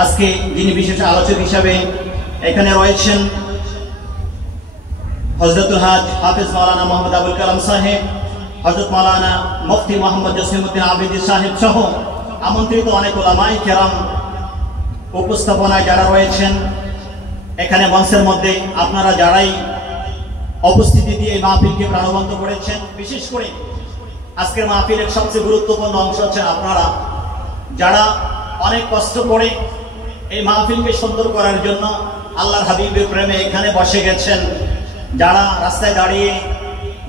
আজকে যিনি বিশেষ আলোচক হিসাবে এখানে রয়েছেন হযরতুল হাজ হাফেজ মাওলানা মোহাম্মদ আবুল কালাম সাহেব, হযরত মাওলানা মুফতি মোহাম্মদ জসিমউদ্দিন আবিদি সাহেব সহ আমন্ত্রিত অনেক উলামায়ে কেরাম উপস্থাপনায় যারা রয়েছেন, এখানে মঞ্চের মধ্যে আপনারা যারাই উপস্থিতি দিয়ে মাহফিলকে প্রাণবন্ত করেছেন, বিশেষ করে আজকের মাহফিলের সবচেয়ে গুরুত্বপূর্ণ অংশ হচ্ছেন আপনারা যারা অনেক কষ্ট করে এই মাহফিলকে সুন্দর করার জন্য আল্লাহর হাবিবের প্রেমে এখানে বসে গেছেন। যারা রাস্তায়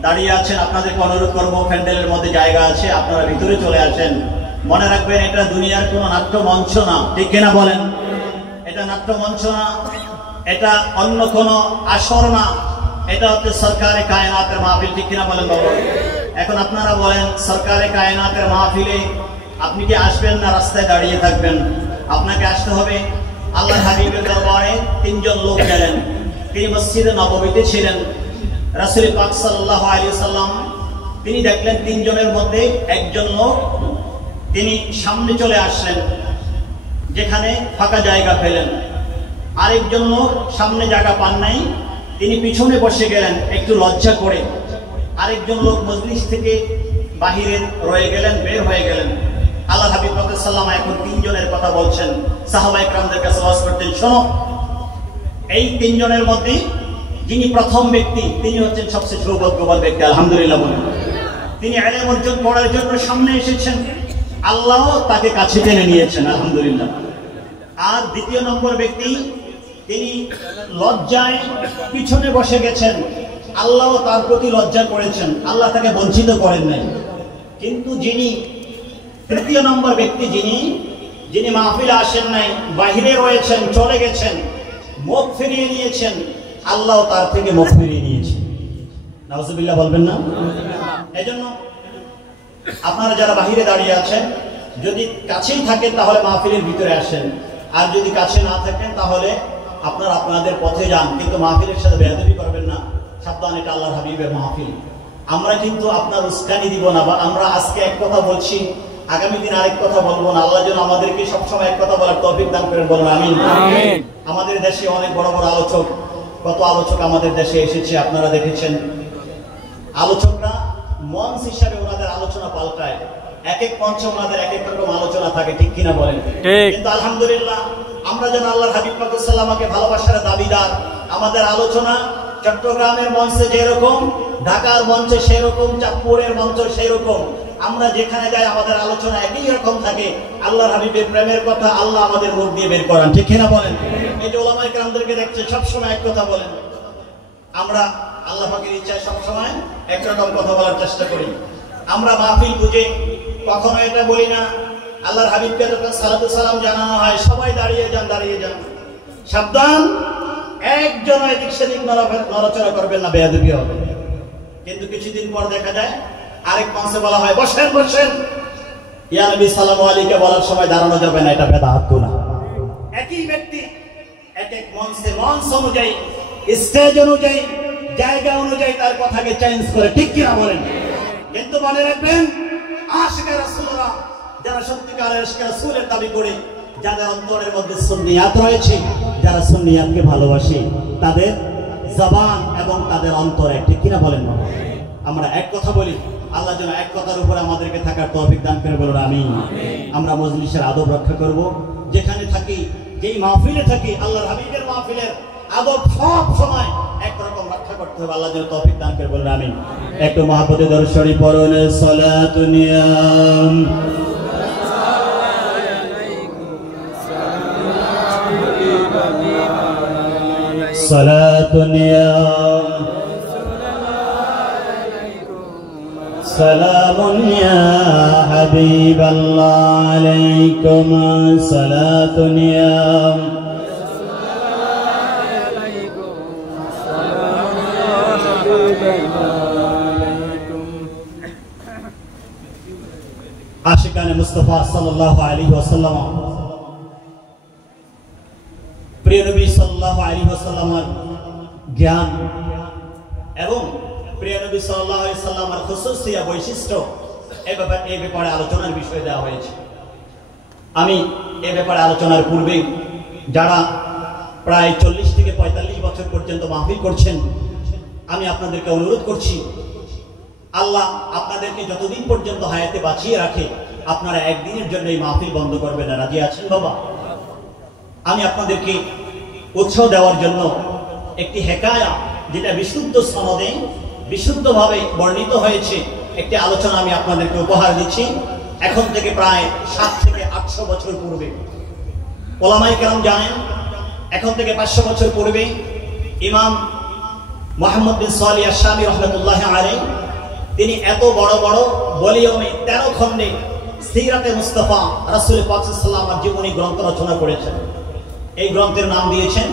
দাঁড়িয়ে আছেন, আপনাদেরকে অনুরোধ করবো, প্যান্ডেলের মধ্যে জায়গা আছে, আপনারা ভিতরে চলে আসেন। মনে রাখবেন, এটা দুনিয়ার কোনো নাট্য মঞ্চ না, ঠিক কিনা বলেন? এটা নাট্য মঞ্চ না, এটা অন্য কোনো আসর না, এটা হচ্ছে সরকারে কায়নাতের মাহফিল, ঠিক কিনা বলেন বাবা? এখন আপনারা বলেন, সরকারে কায়নাতের মাহফিলে আপনি কি আসবেন না রাস্তায় দাঁড়িয়ে থাকবেন? আপনাকে আসতে হবে। আল্লাহর হাবিবের দরবারে তিনজন লোক গেলেন, তিনি মসজিদে নববীতে ছিলেন। রাসূল পাক সাল্লাল্লাহু আলাইহি ওয়াসাল্লাম তিনি দেখলেন তিনজনের মধ্যে একজন লোক তিনি সামনে চলে আসলেন, যেখানে ফাঁকা জায়গা পেলেন। আরেকজন লোক সামনে জায়গা পান নাই, তিনি পিছনে বসে গেলেন একটু লজ্জা করে। আরেকজন লোক মজলিস থেকে বাহিরে রয়ে গেলেন, বের হয়ে গেলেন। আল্লাহ হাবিব সাল্লাল্লাহু আলাইহি ওয়াসাল্লাম এখন তিনজনের কথা বলছেন, সাহাবায়ে কেরামদের কাছে ওয়াজ করতেন, শোনো, এই তিনজনের মধ্যে যিনি প্রথম ব্যক্তি তিনি হচ্ছেন সবচেয়ে সৌভাগ্যবান ব্যক্তি। আলহামদুলিল্লাহ বলেন। তিনি ইলম অর্জন করার জন্য সামনে এসেছেন, আল্লাহ তাকে কাছে টেনে নিয়েছেন, আলহামদুলিল্লাহ। আর দ্বিতীয় নম্বর ব্যক্তি, তিনি লজ্জায় পিছনে বসে গেছেন, আল্লাহ তার প্রতি লজ্জা করেছেন, আল্লাহ তাকে বঞ্চিত করেন নাই। কিন্তু যিনি তৃতীয় নম্বর ব্যক্তি, যিনি মাহফিলে আসেন নাই, বাহিরে রয়েছেন, চলে গেছেন, মুখ ফিরিয়ে নিয়েছেন, আল্লাহ তার থেকে মুখ ফিরিয়ে নিয়েছেন। নাউজুবিল্লাহ বলবেন না? এজন্য আপনারা যারা বাহিরে দাঁড়িয়ে আছেন, যদি কাছেই থাকেন তাহলে মাহফিলের ভিতরে আসেন, আর যদি কাছে না থাকেন তাহলে আপনারা আপনাদের পথে যান, কিন্তু মাহফিলের সাথে বেয়াদবি করবেন না। সাবধান, এটা আল্লাহর হাবিবের মাহফিল। আমরা কিন্তু আপনার উস্কানি দিব না, বা আমরা আজকে এক কথা বলছি, আগামী দিন আরেক কথা বলবো না। আল্লাহ যেন আমাদেরকে সবসময় এক কথা বলার তৌফিক দান করেন, বলুন আমিন। আমাদের দেশে অনেক বড় বড় আলোচক, কত আলোচক আমাদের দেশে এসেছে, আপনারা দেখেছেন। আলোচকরা মঞ্চ হিসাবে ওনাদের আলোচনা পাল্টায়, এক এক মঞ্চে ওনাদের এক এক রকম আলোচনা থাকে, ঠিক কিনা বলেন? কিন্তু আলহামদুলিল্লাহ, আমরা যেন আল্লাহর হাবিব পাক সাল্লাল্লাহু ভালোবাসার দাবিদার। আমাদের আলোচনা চট্টগ্রামের মঞ্চে যেরকম, ঢাকার মঞ্চে সেরকম, চাঁদপুরের মঞ্চ সেরকম, আমরা যেখানে যাই আমাদের আলোচনা একই রকম থাকে। আল্লাহর হাবিবের প্রেমের কথা আল্লাহ আমাদের মুখ দিয়ে বের করান, ঠিক কিনা বলেন? এই যে ওলামায়ে কেরামদেরকে দেখছে, সবসময় এক কথা বলেন। আমরা আল্লাহ পাকের ইচ্ছায় সবসময় একরকম কথা বলার চেষ্টা করি। আমরা মাহফিল বুঝে কখনো এটা বলি না, আল্লাহর হাবিবকে যখন সালাতু সালাম জানানো হয়, সবাই দাঁড়িয়ে যান, দাঁড়িয়ে যান, সাবধান, একজন এদিক সেদিক নড়াচড়া করবেন না, বেয়াদবি হবে। কিন্তু কিছুদিন পর দেখা যায় আরেক মঞ্চে বলা হয়, বসেন বসেন, ইয়া নবী সাল্লাল্লাহু আলাইহি বলার সময় দাঁড়ানো যাবে না, এটা বেদাত গুনাহ। একই ব্যক্তি এক এক মঞ্চে, মঞ্চ অনুযায়ী, স্টেজ অনুযায়ী, জায়গা অনুযায়ী তার কথাকে চেঞ্জ করে, ঠিক কিনা বলেন? কিন্তু মনে রাখবেন, আশিকে রাসূলরা, যারা সত্যিকারের আশিকে রাসূলের দাবি করে, যাদের অন্তরের মধ্যে সুন্নিয়াত রয়েছে, যারা সুন্নিয়াতকে ভালোবাসে, তাদের জবান এবং তাদের অন্তরে, ঠিক কিনা বলেন? আমরা এক কথা বলি, আল্লাহ যেন এক কথার উপরে আমাদেরকে থাকার তৌফিক দান করে, বলুন আমিন। আমরা মজলিসের আদব রক্ষা করব, যেখানে থাকি, যেই মাহফিলে থাকি, আল্লাহর হাবিবের মাহফিলের আদব সব সময় একরকম রক্ষা করতে হবে। আল্লাহ যেন তৌফিক দান করে, বলুন আমিন। একটু মহব্বতে দরুদ শরীফ পড়ুন, সালাতু নিয়াম সালাতু নিয়াম সালামুন ইয়া হাবিবাল্লাহ আলাইকুম সালাতু নিয়াম আশিকানে মুস্তাফা সাল্লাল্লাহু আলাইহি ওয়াসাল্লাম, প্রিয় নবী সাল্লাল্লাহু আলাইহি ওয়াসাল্লামের জ্ঞান এবং প্রিয় নবী সাল্লাল্লাহু আলাইহি ওয়াসাল্লামের খুসুসিয়া বৈশিষ্ট্য এই ব্যাপারে আলোচনার বিষয় দেওয়া হয়েছে। আমি এ ব্যাপারে আলোচনার পূর্বে যারা প্রায় 40 থেকে 45 বছর পর্যন্ত মাহফিল করছেন, আমি আপনাদেরকে অনুরোধ করছি, আল্লাহ আপনাদেরকে যতদিন পর্যন্ত হায়াতে বাঁচিয়ে রাখে আপনারা একদিনের জন্য এই মাহফিল বন্ধ করবেন না। রাজি আছেন বাবা? আমি আপনাদেরকে উৎসাহ দেওয়ার জন্য একটি হেকায়া, যেটা বিশুদ্ধ সনদে বিশুদ্ধভাবে বর্ণিত হয়েছে, একটি আলোচনা আমি আপনাদেরকে উপহার দিচ্ছি। এখন থেকে প্রায় 700 থেকে 800 বছর পূর্বে, ওলামায়ে কেরাম জানেন, এখন থেকে 500 বছর পূর্বে ইমাম মুহাম্মদ বিন সালিহ আশ-শামী রাহমাতুল্লাহ আলাইহি তিনি এত বড় বড় ভলিউমে 13 খণ্ডে সিরাতে মুস্তাফা রাসূল পাক সাল্লাল্লাহু আলাইহি ওয়াসাল্লামের জীবনী গ্রন্থ রচনা করেছেন। এই গ্রন্থের নাম দিয়েছেন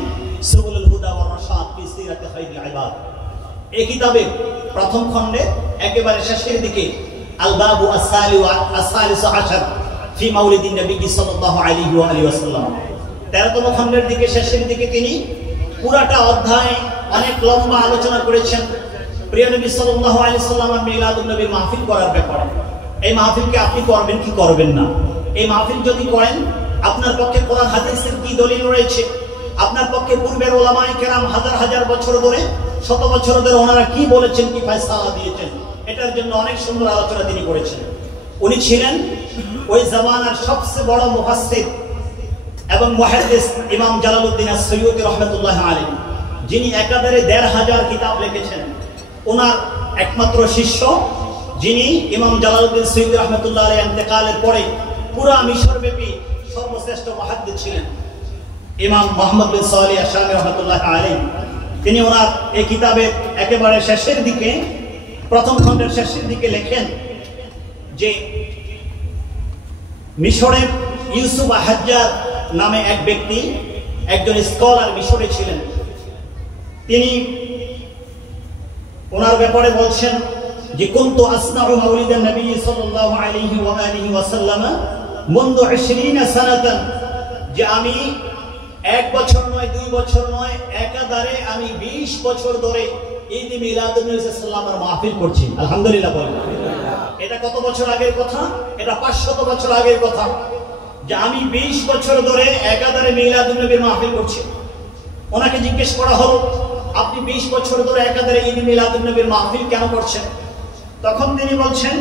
সুবুলুল হুদা ওয়ার রাশাদ ফি সিরাতি খায়রুল ইবাদ। এই কিতাবে প্রথম খণ্ডে একেবারে শেষের দিকে আল বাবু আস-সালিস আশার ফি মাউলিদিন নবী সাল্লাল্লাহু আলাইহি ওয়া আলিহি ওয়াসাল্লাম, 13তম খণ্ডের দিকে শেষের দিকে তিনি পুরাটা অধ্যায় অনেক লম্বা আলোচনা করেছেন প্রিয় নবী সাল্লাল্লাহু আলাইহি ওয়াসাল্লামের মিলাদুন নবীর মাহফিল করার ব্যাপারে। এই মাহফিলকে আপনি করবেন কি করবেন না? এই মাহফিল যদি করেন, আপনার পক্ষে কোরআন হাদিসের কি দলিল রয়েছে, আপনার পক্ষে পূর্বের ওলামায়ে কেরাম হাজার হাজার বছর ধরে, শত বছর ধরে ওনারা কি বলেছেন, কি ফয়সালা দিয়েছেন, এটার জন্য অনেক সুন্দর আলোচনা তিনি করেছেন। উনি ছিলেন ওই জামানার সবচেয়ে বড় মুফাসসির এবং মুহাদ্দিস ইমাম জালালউদ্দিন আস-সুয়ুতী রাহমাতুল্লাহ আলাইহি, যিনি একাধারে 1500 কিতাব লিখেছেন। ওনার একমাত্র শিষ্য, যিনি ইমাম জালালউদ্দিন সুয়ুতী রাহমাতুল্লাহ আলাইহি ইন্তেকালের পরে পুরা মিশরব্যাপী সর্বশ্রেষ্ঠ মুহাদ্দিস ছিলেন, ইমাম মুহাম্মদ বিন সালিহ আশ-শামী রাহমাতুল্লাহ আলাইহি। তিনি ওনার এই কিতাবের একেবারে শেষের দিকে, প্রথম খণ্ডের শেষের দিকে লেখেন যে মিশরের ইউসুফ আহাজ্জার নামে এক ব্যক্তি, একজন স্কলার মিশরে ছিলেন। তিনি ওনার ব্যাপারে বলছেন যে কুনতু আসনাউ মাউলিদান নবী সাল্লাল্লাহু আলাইহি ওয়া আলিহি ওয়াসাল্লাম মুনযু 20 সানাতান, যে আমি 1 বছর নয়, 2 বছর নয়, একাধারে আমি 20 বছর ধরে ঈদ মিলাদুন নবী সাল্লাল্লাহু আলাইহি ওয়াসাল্লামের মাহফিল করছি। আলহামদুলিল্লাহ বলেন। এটা কত বছর আগের কথা? এটা 500 বছর আগের কথা, যে আমি 20 বছর ধরে একাধারে মিলাদুন নবীর মাহফিল করছি। ওনাকে জিজ্ঞেস করা হলো, আপনি 20 বছর ধরে একাধারে ঈদ মিলাদুন নবীর মাহফিল কেন করছেন? তখন তিনি বলছেন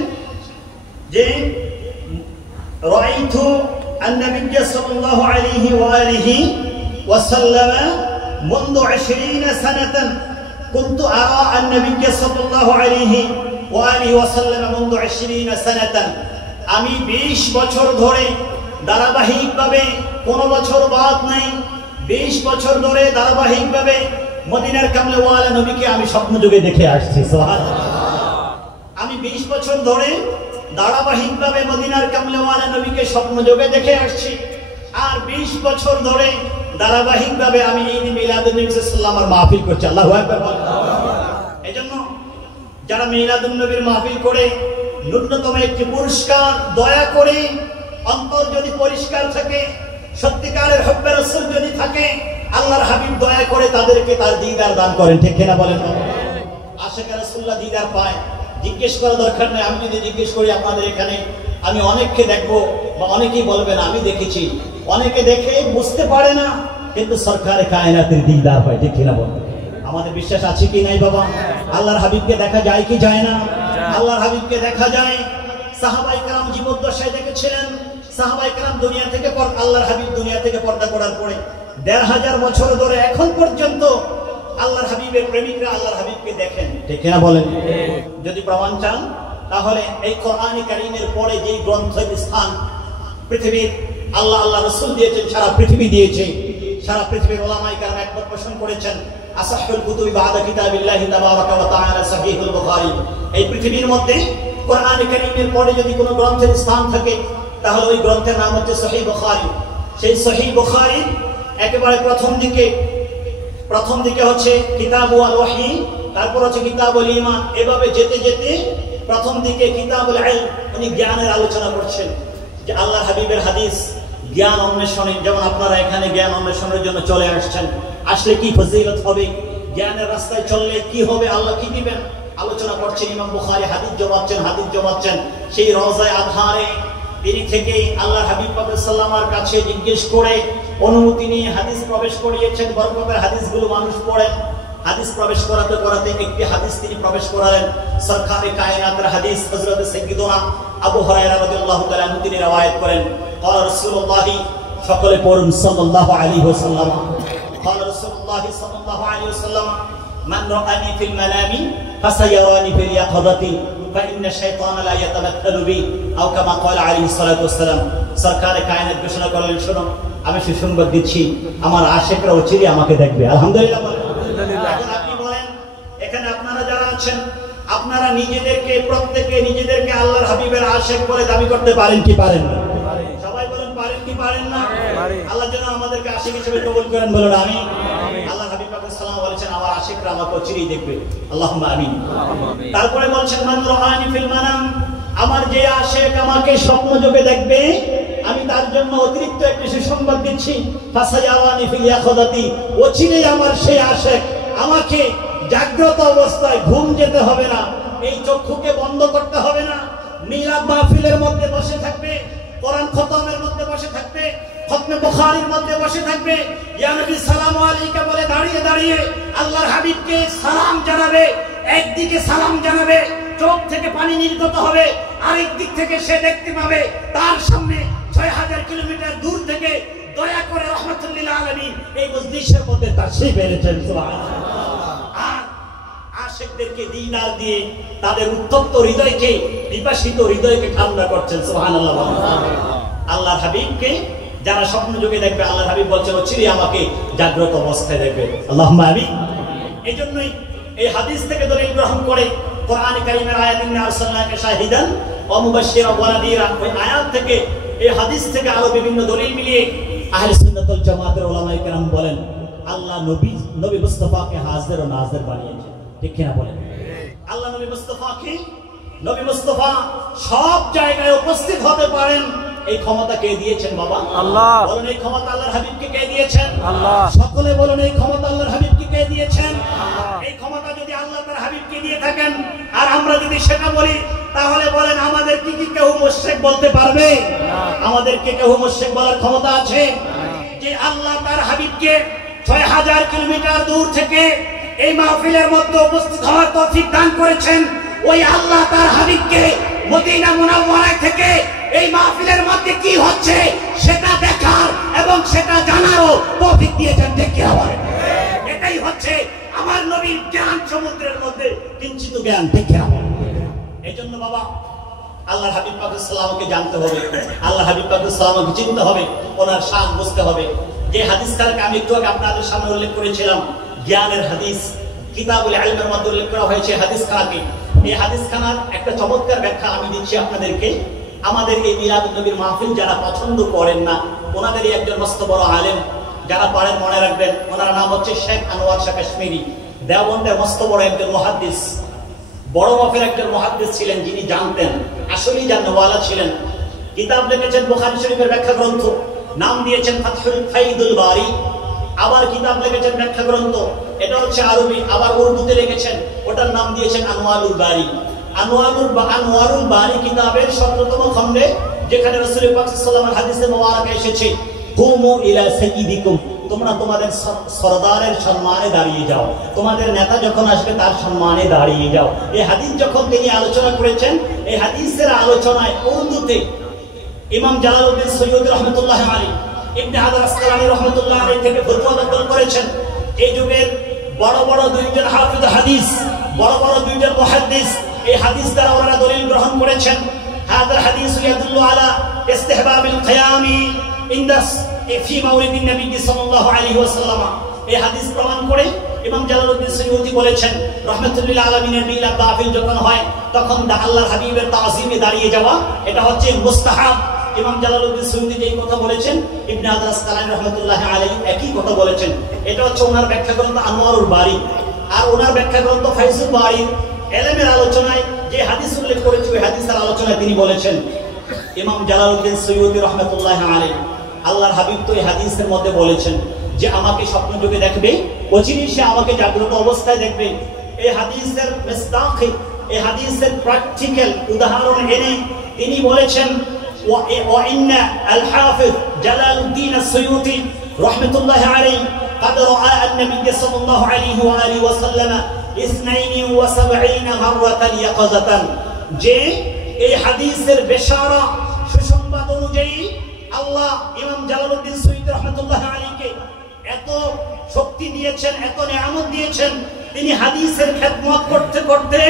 যে রাআইতু আন-নবী সাল্লাল্লাহু আলাইহি ওয়া আলিহি ওয়াসাল্লাম মুনযু 20 সানাতান কুনতু আরা আন-নবী সাল্লাল্লাহু আলাইহি ওয়া আলিহি ওয়াসাল্লাম মুনযু 20 সানাতান, আমি 20 বছর ধরে ধারাবাহিকভাবে, কোনো বছর বাদ নাই, 20 বছর ধরে ধারাবাহিকভাবে মদিনার কামলেওয়ালা নবীকে আমি স্বপ্ন যুগে দেখে আসছি। সুবহানাল্লাহ। আমি 20 বছর ধরে ধারাবাহিকভাবে মদিনার কামলেওয়ালা নবীকে স্বপ্ন যুগে দেখে আসছি, আর 20 বছর ধরে ধারাবাহিকভাবে আমি ঈদ মিলাদুন নবী সাল্লাল্লাহু আলাইহি ওয়াসাল্লামের মাহফিল করছি। আল্লাহু আকবার। এজন্য যারা মিলাদুন নবীর মাহফিল করে, ন্যূনতম একটি পুরস্কার, দয়া করে অন্তর যদি পরিষ্কার থাকে, সত্যিকারের হুব্বে রাসূল যদি থাকে, আল্লাহর হাবিব দয়া করে তাদেরকে তার দিদার দান করেন। ঠিক কিনা বলেন? আশিকে রাসূলুল্লাহ দিদার পায়, জিজ্ঞেস করা দরকার নেই। আমি যদি জিজ্ঞেস করি আপনাদের এখানে, আমি অনেককে দেখবো, বা অনেকেই বলবেন আমি দেখেছি, অনেকে দেখে বুঝতে পারে না, কিন্তু সরকারে কায়নাতের দিদার হয়। ঠিক কিনা বলেন? আমাদের বিশ্বাস আছে কি নাই বাবা? আল্লাহর হাবিবকে দেখা যায় কি যায় না? আল্লাহর হাবিবকে দেখা যায়। সাহাবায়ে কেরাম জীবদ্দশায় দেখেছিলেন। সাহাবায়ে কেরাম দুনিয়া থেকে আল্লাহর হাবিব দুনিয়া থেকে পর্দা করার পরে 1500 বছর ধরে এখন পর্যন্ত আল্লাহর হাবিবের প্রেমিকরা আল্লাহর হাবিবকে দেখেন। ঠিক কিনা বলেন? যদি প্রমাণ চান, তাহলে এই কোরআনে কারীমের পরে যে গ্রন্থের স্থান পৃথিবীর আল্লাহ রাসূল দিয়েছেন, সারা পৃথিবী দিয়েছে। সারা পৃথিবীর উলামায়ে কেরাম একমত পোষণ করেছেন, আসাহুল কুতুবি বাদা কিতাবিল্লাহি তাবারাকা ওয়া তাআলা সহিহুল বুখারী। এই পৃথিবীর মধ্যে কোরআনে কারীমের পরে যদি কোনো গ্রন্থের স্থান থাকে, তাহলে ওই গ্রন্থের নাম হচ্ছে সহিহ বুখারী। সেই সহিহ বুখারীর একেবারে প্রথম দিকে হচ্ছে কিতাবুল ওয়াহী, তারপর হচ্ছে কিতাবুল ঈমান। এভাবে যেতে যেতে প্রথম দিকে কিতাবুল ইলম, উনি জ্ঞানের আলোচনা করছেন, যে আল্লাহর হাবিবের হাদিস জ্ঞান অন্বেষণে, যেমন আপনারা এখানে জ্ঞান অন্বেষণের জন্য চলে আসছেন, আসলে কি ফজিলত হবে, জ্ঞানের রাস্তায় চললে কি হবে, আল্লাহ কি দিবেন, আলোচনা করছেন। ইমাম বুখারী হাদিস জমাচ্ছেন। সেই রওজায়ে আজহারে তিনি থেকেই আল্লাহ হাবিব পাক সাল্লাল্লাহু আলাইহি কাছে জিজ্ঞেস করে অনুমতি নিয়ে হাদিস প্রবেশ করিয়েছেন। বরকতের হাদিসগুলো মানুষ পড়েন। হাদিস প্রবেশ করাতে করাতে একটি হাদিস তিনি প্রবেশ করালেন, সরকারে কায়নাতের হাদিস, হযরত সাইয়্যিদুনা আবু হুরায়রা রাদিয়াল্লাহু তাআলা আনহু তিনি রওয়ায়াত করেন, قال রাসূলুল্লাহ, সকলে পড়ুন সাল্লাল্লাহু আলাইহি ওয়াসাল্লাম, قال রাসূলুল্লাহ সাল্লাল্লাহু আলাইহি ওয়াসাল্লাম, মান রাআনি ফিল মানামি ফাসায়ারানি ফিল ইয়াকাযাতি فإن الشيطان لا يتمثل بي أو كما قال عليه الصلاة والسلام। সরকারে কায়নাত ঘোষণা করলেন, শুনো আমি সুসংবাদ দিচ্ছি, আমার আশিকরা অচিরে আমাকে দেখবে। আলহামদুলিল্লাহ বলেন। এখন আপনি বলেন, এখানে আপনারা যারা আছেন, আপনারা নিজেদেরকে প্রত্যেকে নিজেদেরকে আল্লাহর হাবিবের আশিক বলে দাবি করতে পারেন কি পারেন না? সবাই বলেন পারেন কি পারেন না? আল্লাহ যেন আমাদেরকে আশিক হিসেবে কবুল করেন, বলুন আমিন। আল্লাহ হাবিব পাক সাল্লাল্লাহু বলেছেন, আমার আশিকরা আমাকে অচিরেই দেখবে। আল্লাহুম্মা আমিন। তারপরে বলছেন, মান রাআনি ফিল মানাম, আমার যে আশিক আমাকে স্বপ্নযোগে দেখবে, আমি তার জন্য অতিরিক্ত একটি সুসংবাদ দিচ্ছি, ফাসায়ারানি ফিল ইয়াকাযাতি, অচিরেই আমার সেই আশিক আমাকে জাগ্রত অবস্থায়, ঘুম যেতে হবে না, এই চক্ষুকে বন্ধ করতে হবে না, মিলাদ মাহফিলের মধ্যে বসে থাকবে, কোরআন খতমের মধ্যে বসে থাকবে, খতমে বুখারীর মধ্যে বসে থাকবে, ইয়া নবী সালামু আলাইকা বলে দাঁড়িয়ে দাঁড়িয়ে আল্লাহর হাবিবকে সালাম জানাবে। একদিকে সালাম জানাবে, চোখ থেকে পানি নির্গত হবে, আরেক দিক থেকে সে দেখতে পাবে তার সামনে ৬০০০ কিলোমিটার দূর থেকে দয়া করে রাহমাতুল লিল আলামিন এই মজলিসের মধ্যে তাশরীফ এনেছেন। সুবহানাল্লাহ। আর আশিকদেরকে দিনার দিয়ে তাদের উত্তপ্ত হৃদয়কে, বিপাসিত হৃদয়কে ঠান্ডা করছেন। সুবহানাল্লাহ। আল্লাহর হাবিবকে যারা স্বপ্ন যোগে দেখবে, আল্লাহর হাবিব বলছেন অচিরে আমাকে জাগ্রত অবস্থায় দেখবে। আল্লাহুম্মা আমিন। এজন্যই এই হাদিস থেকে দলিল গ্রহণ করে কোরআন কারীমের আয়াত, ইন্না আরসালনাকা শাহিদান ওয়া মুবাশশিরান ওয়া নাযীরা, ওই আয়াত থেকে, এই হাদিস থেকে আরো বিভিন্ন দলিল মিলিয়ে আহলে সুন্নাত ওয়াল জামাতের উলামায়ে কেরাম বলেন, আল্লাহ নবী মুস্তাফাকে হাজির ও নাজির বানিয়েছেন। ঠিক কিনা বলেন? আল্লাহ নবী মুস্তাফা সব জায়গায় উপস্থিত হতে পারেন, এই ক্ষমতা কে দিয়েছেন বাবা? আল্লাহ। বলুন এই ক্ষমতা আল্লাহর হাবিবকে কে দিয়েছেন? আল্লাহ। সকলে বলুন এই ক্ষমতা আল্লাহর হাবিবকে কে দিয়েছেন? আল্লাহ। এই ক্ষমতা যদি আল্লাহ তার হাবিবকে দিয়ে থাকেন আর আমরা যদি সেটা বলি, তাহলে বলেন আমাদের কি কেউ মুশরিক বলতে পারবে? আমাদেরকে কেউ মুশরিক বলার ক্ষমতা আছে? যে আল্লাহ তার হাবিবকে ৬০০০ কিলোমিটার দূর থেকে এই মাহফিলের মধ্যে উপস্থিত হওয়ার তৌফিক দান করেছেন, ওই আল্লাহ তার হাবিবকে মদিনা মুনাওয়ারা থেকে এই মাহফিলের মধ্যে কি হচ্ছে সেটা দেখার এবং সেটা জানারও তৌফিক দিয়েছেন। ঠিক কি হবে? এটাই হচ্ছে আমার নবীর জ্ঞান সমুদ্রের মধ্যে কিঞ্চিত জ্ঞান। ঠিক কি হবে? এইজন্য বাবা আল্লাহর হাবিব পাক সাল্লাল্লাহু জানতে হবে, আল্লাহ হাবিব পাক সাল্লাল্লাহু চিনতে হবে, ওনার শান বুঝতে হবে। যে হাদিসটাকে আমি একটু আগে আপনাদের সামনে উল্লেখ করেছিলাম, জ্ঞানের হাদিস, কিতাবুল ইলমের মধ্যে উল্লেখ করা হয়েছে হাদিসখানাকে। এই হাদিসখানার একটা চমৎকার ব্যাখ্যা আমি দিচ্ছি আপনাদেরকে। আমাদের এই মিলাদুন নবীর মাহফিল যারা পছন্দ করেন না, ওনাদেরই একজন মস্ত বড় আলেম, যারা পারেন মনে রাখবেন, ওনার নাম হচ্ছে শেখ আনোয়ার শাহ কাশ্মীরি। দেওবন্দের মস্ত বড় একজন মুহাদ্দিস, বড় মাপের একজন মুহাদ্দিস ছিলেন, যিনি জানতেন, আসলেই জানওয়ালা ছিলেন। কিতাব লিখেছেন বুখারী শরীফের ব্যাখ্যা গ্রন্থ, নাম দিয়েছেন ফাতহুল ফাইদুল বারি। আবার কিতাব লিখেছেন ব্যাখ্যা গ্রন্থ, এটা হচ্ছে আরবি, আবার উর্দুতে লিখেছেন, ওটার নাম দিয়েছেন আনওয়ারুল বারি। আনওয়ারুল বারি কিতাবের ১৭তম খণ্ডে, যেখানে রাসূল পাক সাল্লাল্লাহু আলাইহি ওয়াসাল্লামের হাদিসে মুবারাকা এসেছে, কুমু ইলা সাইয়্যিদিকুম, তোমরা তোমাদের সরদারের সম্মানে দাঁড়িয়ে যাও, তোমাদের নেতা যখন আসবে তার সম্মানে দাঁড়িয়ে যাও। এই হাদিস যখন তিনি আলোচনা করেছেন, এই হাদিসের আলোচনায় উর্দুতে ইমাম জালালউদ্দিন সৈয়দ রাহমাতুল্লাহি আলাইহি, ইবনে হাজার আসকালানী রাহমাতুল্লাহি আলাইহি থেকে ফতোয়া দাখিল করেছেন। এই যুগের বড় বড় দুইজন হাফিজ হাদিস, বড় বড় দুইজন মুহাদ্দিস এই হাদিস দ্বারা ওনারা দলিল গ্রহণ করেছেন। হাদাল হাদিস ইয়াদুল্লু আলা ইসতিহবাবিল কিয়ামি ইনদাস ফি মাউলিদিন নবী সাল্লাল্লাহু আলাইহি ওয়াসাল্লাম। এই হাদিস প্রমাণ করে ইমাম জালালউদ্দিন সৈয়দী বলেছেন, রাহমাতুল্লাহ আলামিনের মিলাদ মাহফিল যখন হয় তখন আল্লাহর হাবিবের তাজিমে দাঁড়িয়ে যাওয়া, এটা হচ্ছে মুস্তাহাব। ইমাম জালালউদ্দিন সৈয়দী যেই কথা বলেছেন, ইবনে হাজার আসকালানী রাহমাতুল্লাহি আলাইহি একই কথা বলেছেন। এটা হচ্ছে ওনার ব্যাখ্যা গ্রন্থ আনওয়ারুল বারি, আর ওনার ব্যাখ্যা গ্রন্থ ফাইজুল বারি। এলেমের আলোচনায় যে হাদিস উল্লেখ করেছে, ওই হাদিসের আলোচনায় তিনি বলেছেন, ইমাম জালালউদ্দিন সৈয়দী রাহমাতুল্লাহি আলাইহি, আল্লাহর হাবিব তো এই হাদিসের মধ্যে বলেছেন যে আমাকে স্বপ্ন যোগে দেখবে, অচিরেই সে আমাকে জাগ্রত অবস্থায় দেখবে। এই হাদিসের মিসদাকে, এই হাদিসের প্র্যাকটিক্যাল উদাহরণ এনে তিনি বলেছেন, وإن الحافظ جلال الدين السيوطي رحمة الله عليه قد رأى النبي صلى الله عليه وآله وسلم 72 مرة يقظة যে এই হাদিসের বেশারা সুসংবাদ অনুযায়ী আল্লাহ ইমাম জালালউদ্দিন সুয়ুতী রাহমাতুল্লাহ আলাইহিকে এত শক্তি দিয়েছেন, এত নিয়ামত দিয়েছেন, তিনি হাদিসের খেদমত করতে করতে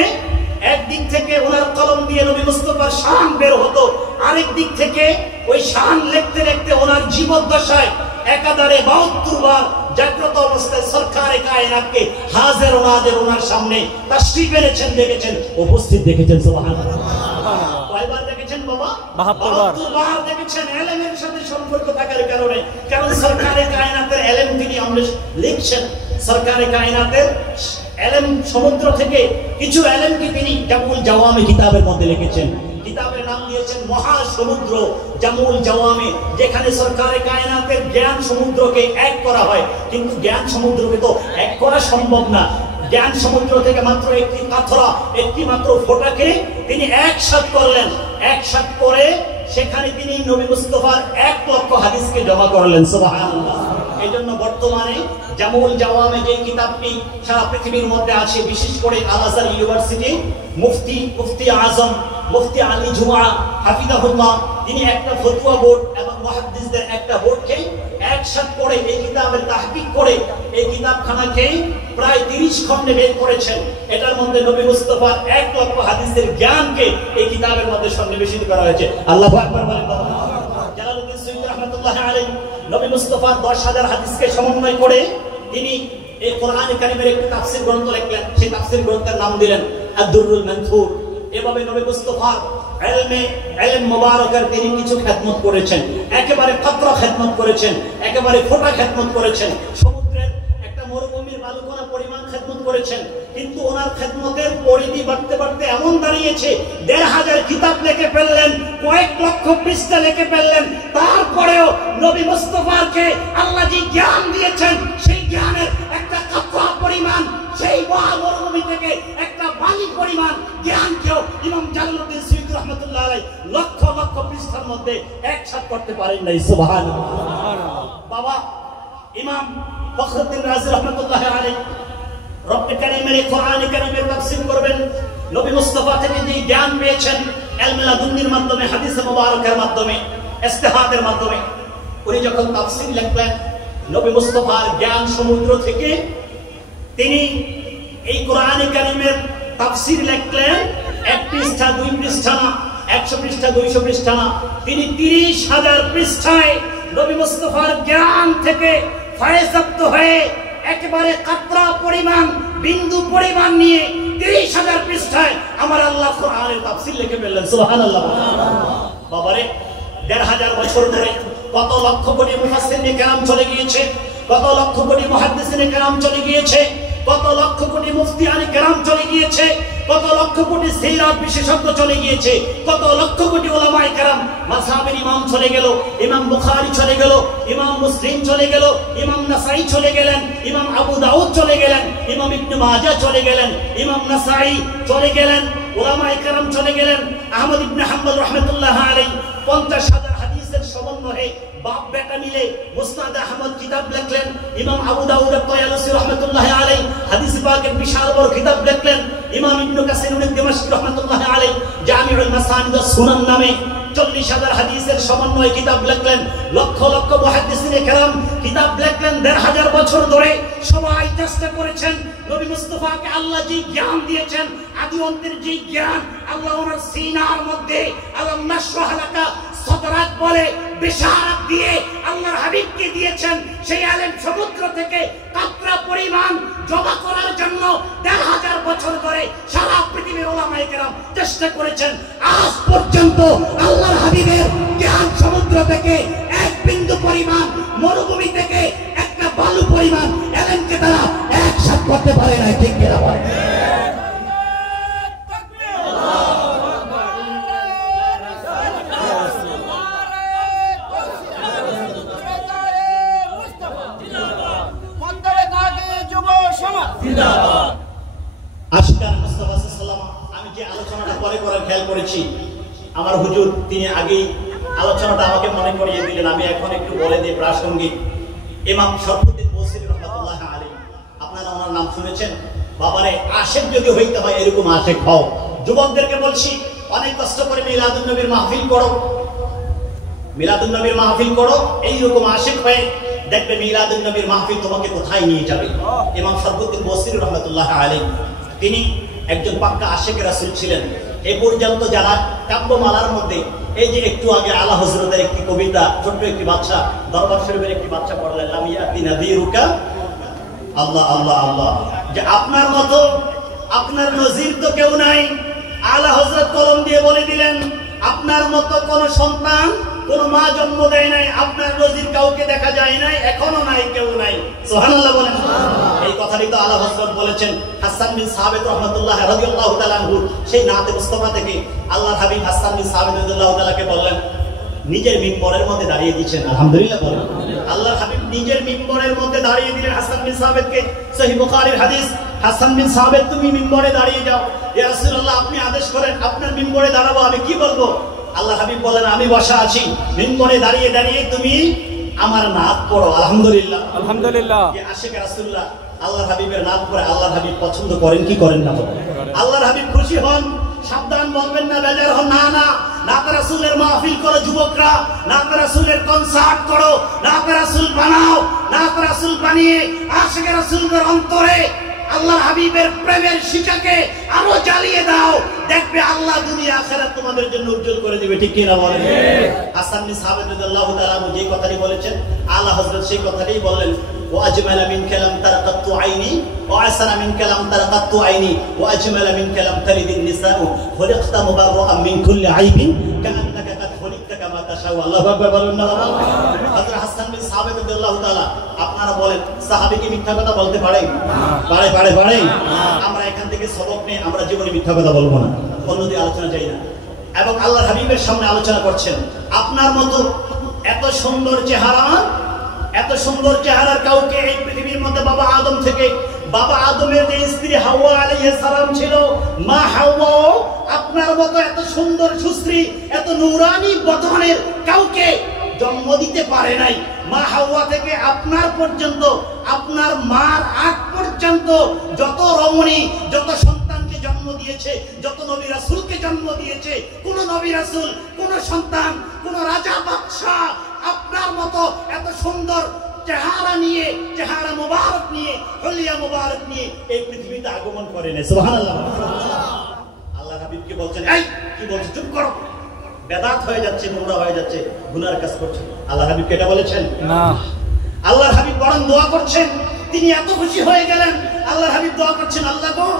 একদিক থেকে ওনার কলম দিয়ে নবী মুস্তাফার শান বের হতো, আরেক দিক থেকে ওই শান লিখতে লিখতে ওনার জীবদ্দশায় একাধারে 72 বার জাগ্রত অবস্থায় সরকারে কায়নাতকে হাজির ও নাজির ওনার সামনে তাশরীফ এনেছেন, দেখেছেন, উপস্থিত দেখেছেন। সুবহানাল্লাহ। কয়বার দেখেছেন বাবা? 72 বার দেখেছেন। ইলমের সাথে সম্পর্ক থাকার কারণে, কারণ সরকারে কায়নাতের ইলম তিনি আমরা লিখছেন, সরকারে কায়নাতের ইলম সমুদ্র থেকে কিছু ইলমকে তিনি জামুল জাওয়ামি কিতাবের মধ্যে লিখেছেন। কিতাবের নাম দিয়েছেন মহাসমুদ্র জামুল জাওয়ামি, যেখানে সরকারে কায়নাতের জ্ঞান সমুদ্রকে এক করা হয়। কিন্তু জ্ঞান সমুদ্রকে তো এক করা সম্ভব না। জ্ঞান সমুদ্র থেকে মাত্র একটি কাথরা, একটি মাত্র ফোঁটাকে তিনি একসাথ করলেন। একসাথ করে সেখানে তিনি নবী মুস্তাফার 1 লক্ষ হাদিসকে জমা করলেন। সুবহানাল্লাহ। এই জন্য বর্তমানে জামুল জাওয়ামে যে কিতাবটি সারা পৃথিবীর মধ্যে আছে, বিশেষ করে আল আজহার ইউনিভার্সিটি মুফতি আজম মুফতি আলী জুমা হাফিজাহুল্লাহ, তিনি একটা ফতোয়া বোর্ড এবং মুহাদ্দিসদের একটা বোর্ডকে একসাথ করে এই কিতাবের তাহকিক করে এই কিতাবখানাকে প্রায় 30 খণ্ডে বের করেছেন। এটার মধ্যে নবী মুস্তাফার 1 লক্ষ হাদিসের জ্ঞানকে এই কিতাবের মধ্যে সন্নিবেশিত করা হয়েছে। আল্লাহু আকবার বলেন। জালালউদ্দিন সুয়ুতী রাহমাতুল্লাহ আলাইহি নবী মুস্তাফার 10,000 হাদিসকে সমন্বয় করে তিনি এই কোরআন কারীমের একটি তাফসীর গ্রন্থ লিখলেন। সেই তাফসীর গ্রন্থের নাম দিলেন আদ-দুররুল মানথুর। এভাবে নবী মুস্তাফার ইলম মুবারকের তিনি কিছু খেদমত করেছেন, একেবারে কতরা খেদমত করেছেন, একেবারে ফোঁটা খেদমত করেছেন, সমুদ্রের একটা মরুভূমির বালুকণা পরিমাণ খেদমত করেছেন। কিন্তু ওনার খেদমতের পরিধি বাড়তে বাড়তে এমন দাঁড়িয়েছে 1,500 কিতাব লিখে ফেললেন, কয়েক লক্ষ পৃষ্ঠা লিখে ফেললেন। তারপরেও নবী মুস্তাফাকে আল্লাহ যে জ্ঞান দিয়েছেন, সেই জ্ঞানের একটা কাতরা পরিমাণ, সেই মরুভূমি থেকে একটা বালি পরিমাণ জ্ঞানকেও ইমাম জালালউদ্দিন সুয়ুতী রাহমাতুল্লাহ আলাইহি লক্ষ লক্ষ পৃষ্ঠার মধ্যে একসাথ করতে পারেন নাই। সুবহানাল্লাহ। বাবা ইমাম ফখরুদ্দিন রাজি রাহমাতুল্লাহ আলাইহি রব্বে কারীমের কোরআন কারীমের তাফসীর করবেন। নবী মুস্তাফা থেকে যে জ্ঞান পেয়েছেন ইলমে লাদুন্নির মাধ্যমে, হাদিসে মুবারকের মাধ্যমে, ইস্তিহাদের মাধ্যমে, উনি যখন তাফসীর লিখলেন নবী মুস্তাফার জ্ঞান সমুদ্র থেকে তিনি এই কোরআন কারীমের তাফসীর লিখলেন। 1 পৃষ্ঠা 2 পৃষ্ঠা না, 100 পৃষ্ঠা 200 পৃষ্ঠা না, তিনি 30,000 পৃষ্ঠায় নবী মুস্তাফার জ্ঞান থেকে ফায়জাপ্ত হয়ে একেবারে কাতরা পরিমাণ, বিন্দু পরিমাণ নিয়ে 30,000 পৃষ্ঠায় আমার আল্লাহ কোরআনের তাফসীর লিখে ফেললেন। সুবহানাল্লাহ। বাবারে 1,500 বছর ধরে কত লক্ষ কোটি মুফাসসিরিনে কেরাম চলে গিয়েছে, কত লক্ষ কোটি মুহাদ্দিসিনে কেরাম চলে গিয়েছে, কত লক্ষ কোটি মুফতিয়ানে কেরাম চলে গিয়েছে, কত লক্ষ কোটি সিরাত বিশেষজ্ঞ চলে গিয়েছে, কত লক্ষ কোটি উলামায়ে কেরাম, মাযহাবের ইমাম চলে গেল, ইমাম বুখারী চলে গেল, ইমাম মুসলিম চলে গেল, ইমাম নাসাঈ চলে গেলেন, ইমাম আবু দাউদ চলে গেলেন, ইমাম ইবনে মাজাহ চলে গেলেন, ইমাম নাসাঈ চলে গেলেন, উলামায়ে কেরাম চলে গেলেন। আহমদ ইবনে হাম্বল রাহমাতুল্লাহ আলাইহি 50,000 হাদিসের সমন্বয়ে বাপ বেটা মিলে মুসনাদ আহমদ কিতাব লিখলেন। ইমাম আবু দাউদ আত-তায়ালুসী রাহমাতুল্লাহ আলাইহি হাদিস পাকের বিশাল বড় কিতাব লিখলেন। ইমাম ইবনে কাসির দিমাশকি রাহমাতুল্লাহ আলাইহি জামিউল মাসানিদ সুনান নামে 40,000 হাদিসের সমন্বয়ে কিতাব লিখলেন। লক্ষ লক্ষ মুহাদ্দিসিনে কেরাম কিতাব লিখলেন। 1,500 বছর ধরে সবাই চেষ্টা করেছেন নবী মুস্তাফাকে আল্লাহ যে জ্ঞান দিয়েছেন, আদি অন্তের যে জ্ঞান আল্লাহ ওনার সিনার মধ্যে আলাম নাশরাহ লাকা সদরাক বলে বিশারাত দিয়ে আল্লাহর হাবিবকে দিয়েছেন, সেই আলেম সমুদ্র থেকে কাতরা পরিমাণ জমা করার জন্য 1,500 বছর ধরে সারা পৃথিবীর উলামায়ে কেরাম চেষ্টা করেছেন। আজ পর্যন্ত আল্লাহর হাবিবের জ্ঞান সমুদ্র থেকে এক বিন্দু পরিমাণ, মরুভূমি থেকে একটা বালু পরিমাণ এলেমকে তারা একসাথ করতে পারে না। ঠিক কিনা বলেন? আমি যে আলোচনাটা পরে করার খেয়াল করেছি, আমার হুজুর তিনি আগেই আলোচনাটা আমাকে মনে করিয়ে দিলেন, আমি এখন একটু বলে দিই প্রাসঙ্গিক। ইমাম শরফুদ্দীন বসরি রাহমাতুল্লাহ আলাইহি, আপনারা ওনার নাম শুনেছেন? বাবারে, আশেক যদি হইতে হয় এরকম আশেক হও। যুবকদেরকে বলছি, অনেক কষ্ট করে মিলাদুন নবীর মাহফিল করো, মিলাদুন নবীর মাহফিল করো, এইরকম আশেক হয়ে দেখবে মিলাদুন নবীর মাহফিল তোমাকে কোথায় নিয়ে যাবে। ইমাম শরফুদ্দীন বসরি রাহমাতুল্লাহ আলাইহি তিনি একজন পাক্কা আশেক রাসূল ছিলেন। এই পর্যন্ত যারা কাব্যমালার মধ্যে এই যে একটু আগে আলা হযরতের একটি কবিতা, ছোট্ট একটি বাচ্চা দরবার শরীফের একটি বাচ্চা পড়লেন, লামিয়াতি নাযীরুকা, আল্লাহ আল্লাহ আল্লাহ, যে আপনার মতো আপনার নজির তো কেউ নাই। আলা হযরত কলম দিয়ে বলে দিলেন, আপনার মতো কোন সন্তান কোন মা জন্ম দেয় নাই, আপনার নজির কাউকে দেখা যায় নাই, এখনো নাই, কেউ নাই। সুবহানাল্লাহ বলেন। এই কথাটি তো আলা হযরত বলেছেন হাসান বিন সাবিত রাহমাতুল্লাহ রাদিয়াল্লাহু তাআলা আনহু, সেই নাতে মুস্তাফা থেকে আল্লাহর হাবিব হাসান বিন সাবিত রাদিয়াল্লাহু তাআলাকে বললেন, নিজের মিম্বরের মধ্যে দাঁড়িয়ে দিয়েছেন। আলহামদুলিল্লাহ বলেন। আল্লাহর হাবিব নিজের মিম্বরের মধ্যে দাঁড়িয়ে দিলেন হাসান বিন সাবিতকে। সহিহ বুখারীর হাদিস, হাসান বিন সাবিত তুমি মিম্বরে দাঁড়িয়ে যাও, ইয়া রাসূলুল্লাহ আপনি আদেশ করেন, আপনার মিম্বরে দাঁড়াবো, আমি কি বলবো? আল্লাহ হাবিব বলেন, আমি বসা আছি, মিম্বরে দাঁড়িয়ে দাঁড়িয়ে তুমি আমার নাত পড়ো। আলহামদুলিল্লাহ আলহামদুলিল্লাহ। যে আশিক রাসূলুল্লাহ আল্লাহর হাবিবের নাত পড়ে আল্লাহর হাবিব পছন্দ করেন কি করেন না? আল্লাহর হাবিব খুশি হন। সাবধান, বলবেন না, বেজার হন না। না, নাত রাসূলের মাহফিল করো যুবকরা, নাত রাসূলের কনসার্ট করো, নাত রাসূল বানাও, নাত রাসূল বানিয়ে আশিক রাসূলের অন্তরে আল্লাহর হাবিবের প্রেমের শিখাকে আরো জ্বালিয়ে দাও, দেখবে আল্লাহ দুনিয়া আখিরাত তোমাদের জন্য উজ্জ্বল করে দিবে। ঠিক কি না বলেন? হাসান বিন সাবিত রাদিয়াল্লাহু তাআলা আনহু যে কথাটি বলেছেন, আলা হযরত সেই কথাটাই বললেন, ওয়া আজমালা মিন কালাম তারাকাতু আইনি ওয়া আসানা মিন কালাম তারাকাতু আইনি ওয়া আজমালা মিন কালাম তারিদিন নিসাউ খুলিকতা মুবাররাআন মিন কুল্লি আইবিন কাআন্নাকা কাদ খুলিকতা কামা তাশাউ। আল্লাহু আকবার বলুন না। হযরত হাসান বিন সাবিত রাদিয়াল্লাহু তাআলা, আপনারা বলেন সাহাবী কি মিথ্যা কথা বলতে পারে? পারে পারে পারে। আমরা এখান থেকে সবক নিয়ে আমরা জীবনে মিথ্যা কথা বলবো না, অন্যদের আলোচনা চাই না। এবং আল্লাহর হাবিবের সামনে আলোচনা করছেন, আপনার মতো এত সুন্দর চেহারা, এত সুন্দর চেহারার কাউকে এই পৃথিবীর মধ্যে বাবা আদম থেকে, বাবা আদমের যে স্ত্রী হাওয়া আলাইহিস সালাম ছিল, মা হাওয়া আপনার মতো এত সুন্দর সুশ্রী, এত নূরানি বদনের কাউকে জন্ম দিতে পারে নাই। মা হাওয়া থেকে আপনার পর্যন্ত, আপনার মার আগ পর্যন্ত যত রমণী, যত সন্তানকে জন্ম দিয়েছে, যত নবী রাসূলকে জন্ম দিয়েছে, কোন নবী রাসূল, কোন সন্তান, কোন রাজা বাদশা আপনার মতো এত সুন্দর চেহারা নিয়ে, চেহারা মুবারক নিয়ে, হলিয়া মুবারক নিয়ে এই পৃথিবীতে আগমন করেন। সুবহানাল্লাহ। আল্লাহর হাবিব কি বলছেন? এই কি বলছ? চুপ করো, বেদাত হয়ে যাচ্ছে, নোংরা হয়ে যাচ্ছে, গুনার কাজ করছে। আল্লাহর হাবিব এটা বলেছেন না। আল্লাহর হাবিব বরং দোয়া করছেন, তিনি এত খুশি হয়ে গেলেন। আল্লাহর হাবিব দোয়া করছেন, আল্লাহ গো,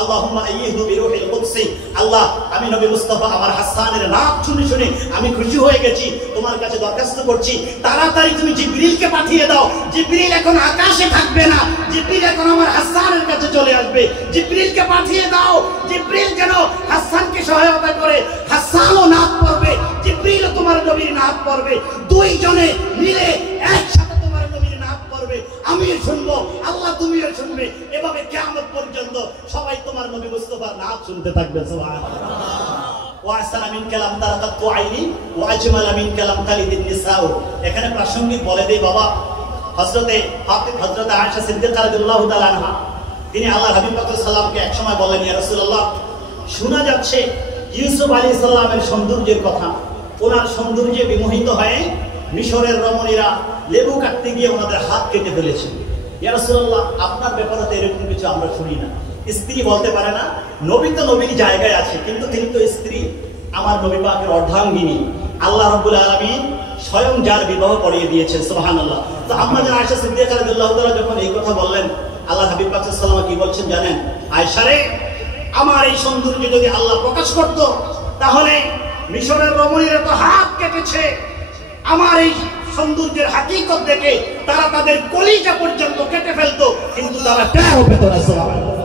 আল্লাহুম্মা আইয়িহু বিরূহিল কুদসি, আল্লাহ আমি নবী মুস্তাফা আমার হাসানের নাম শুনে শুনে আমি খুশি হয়ে গেছি, তোমার কাছে দরখাস্ত করছি তাড়াতাড়ি তুমি জিবরিলকে পাঠিয়ে দাও। জিবরিল এখন আকাশে থাকবে না, জিবরিল এখন আমার হাসানের কাছে চলে আসবে। জিবরিলকে পাঠিয়ে দাও, জিবরিল যেন হাসানকে সহায়তা করে, হাসানও নাত পড়বে, জিবরিলও তোমার নবীর নাত পড়বে, দুইজনে মিলে একসাথে তোমার নবীর নাত পড়বে, আমিও শুনবো, আল্লাহ তুমিও শুনবে, এভাবে কিয়ামত পর্যন্ত সবাই তোমার নবী মুস্তাফার নাত শুনতে থাকবে। সুবহানাল্লাহ। ওয়া আসানা মিন কালাম তারাকাতু আইনি ওয়া আজমালা মিন কালাম তালিদিন নিসাউ। এখানে প্রাসঙ্গিক বলে দেই বাবা, হযরতে আয়েশা সিদ্দিকা রাদিয়াল্লাহু তাআলা আনহা তিনি আল্লাহর হাবিব পাক সাল্লাল্লাহু আলাইহি ওয়াসাল্লামকে একসময় বলেন, ইয়া রাসূলুল্লাহ, শোনা যাচ্ছে ইউসুফ আলাইহিস সালামের সৌন্দর্যের কথা, ওনার সৌন্দর্যে বিমোহিত হয়ে মিশরের রমণীরা লেবু কাটতে গিয়ে ওনাদের হাত কেটে ফেলেছে। ইয়া রাসূলুল্লাহ, আপনার ব্যাপারে তো এরকম কিছু আমরা শুনি না। স্ত্রী বলতে পারে না, নবী তো নবীর জায়গায় আছে, কিন্তু তিনি তো স্ত্রী, আমার নবী পাকের অর্ধাঙ্গিনী, আল্লাহ রাব্বুল আলামিন স্বয়ং যার বিবাহ করিয়ে দিয়েছেন। সুবহানাল্লাহ। তো আম্মা জান আয়েশা সিদ্দিকা রাদিয়াল্লাহু তাআলা যখন এই কথা বললেন, আল্লাহ হাবিব পাক সাল্লাল্লাহু আলাইহি ওয়াসাল্লাম কি বলছেন জানেন? আয়েশা রে, আমার এই সৌন্দর্য যদি আল্লাহ প্রকাশ করত, তাহলে মিশরের রমণীরা তো হাত কেটেছে, আমার এই সৌন্দর্যের হাকিকত দেখে তারা তাদের কলিজা পর্যন্ত কেটে ফেলতো, কিন্তু তারা টেরও পেত না। সুবহানাল্লাহ।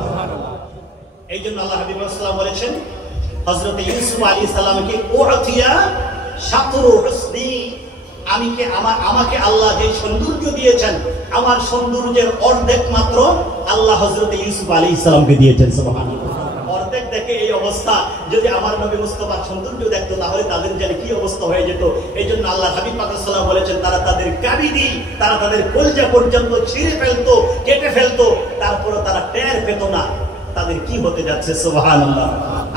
এই জন্য আল্লাহ হাবিব সাল্লাল্লাহু বলেছেন, হযরত ইউসুফ আলাইহিস সালামকে উতিয়া শাতরুল হুসনি, আমাকে আল্লাহ যে সৌন্দর্য দিয়েছেন, আমার সৌন্দর্যের অর্ধেক মাত্র আল্লাহ হযরত ইউসুফ আলাইহিস সালামকে দিয়েছেন। সুবহানাল্লাহ। অর্ধেক দেখে এই অবস্থা, যদি আমার নবী মুস্তাফার সৌন্দর্য দেখতো তাহলে তাদের যেন কি অবস্থা হয়ে যেত। এই জন্য আল্লাহ হাবিব পাক সাল্লাল্লাহু আলাইহি ওয়াসাল্লাম বলেছেন, তারা তাদের কাবিদি, তারা তাদের কলজা পর্যন্ত ছিঁড়ে ফেলতো, কেটে ফেলতো, তারপরে তারা টের পেত না তাদের কি হতে যাচ্ছে। সুবহানাল্লাহ।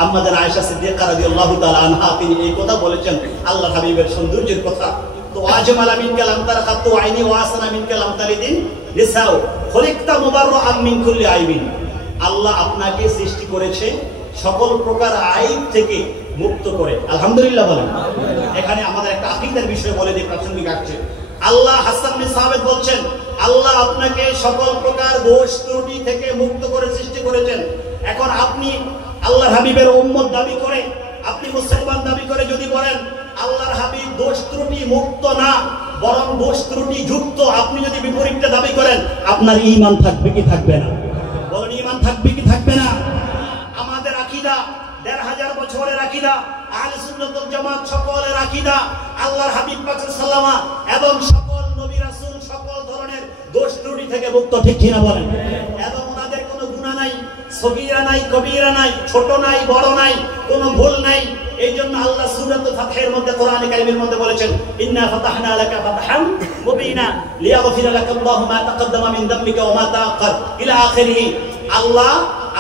আম্মা জান আয়েশা সিদ্দিকা রাদিয়াল্লাহু তাআলা আনহা তিনি এই কথা বলেছেন আল্লাহ হাবিবের সৌন্দর্যের কথা। তো আজমালা মিন কালাম তারাকাতু আইনি ওয়া আসনা মিন কালাম তালিদিন নিসাউ খলিকতা মুবাররাআম মিন কুল্লি আইবিন। আল্লাহ আপনাকে সৃষ্টি করেছে সকল প্রকার আইব থেকে মুক্ত করে। আলহামদুলিল্লাহ বলেন। এখানে আমাদের একটা আকীদার বিষয় বলে দিই, প্রাসঙ্গিক আসছে। আল্লাহ হাসান বিন সাবিত বলছেন, আল্লাহ আপনাকে সকল প্রকার দোষ ত্রুটি থেকে মুক্ত করে সৃষ্টি করেছেন। এখন আপনি আল্লাহর হাবিবের উম্মত দাবি করে, আপনি মুসলমান দাবি করে যদি বলেন আল্লাহর হাবিব দোষ ত্রুটি মুক্ত না, বরং দোষ ত্রুটি যুক্ত, আপনি যদি বিপরীতটা দাবি করেন, আপনার ঈমান থাকবে কি থাকবে না? বলেন, ঈমান থাকবে কি থাকবে না? আমাদের আকীদা ১৫০০ বছরের আকীদা, আহলে সুন্নাত ওয়াল জামাত সকলের আকীদা, আল্লাহর হাবিব পাক সাল্লাল্লাহু আলাইহি ওয়াসাল্লাম এবং সকল নবী রাসূল সকল ধরনের দোষ ত্রুটি থেকে মুক্ত, ঠিক কি না বলেন? এবং ওনাদের কোনো গুনাহ নাই, সগীরা নাই, কবীরা নাই, ছোট নাই, বড় নাই, কোনো ভুল নাই। এই জন্য আল্লাহ সূরাতুল ফাতহের মধ্যে, কোরআনে কারীমের মধ্যে বলেছেন, ইন্না ফাতাহনা লাকা ফাতহান মুবিনা লিয়াগফিরা লাকাল্লাহু মা তাকদ্দামা মিন যামবিকা ওয়া মা তাআখার ইলা আখিরিহি। আল্লাহ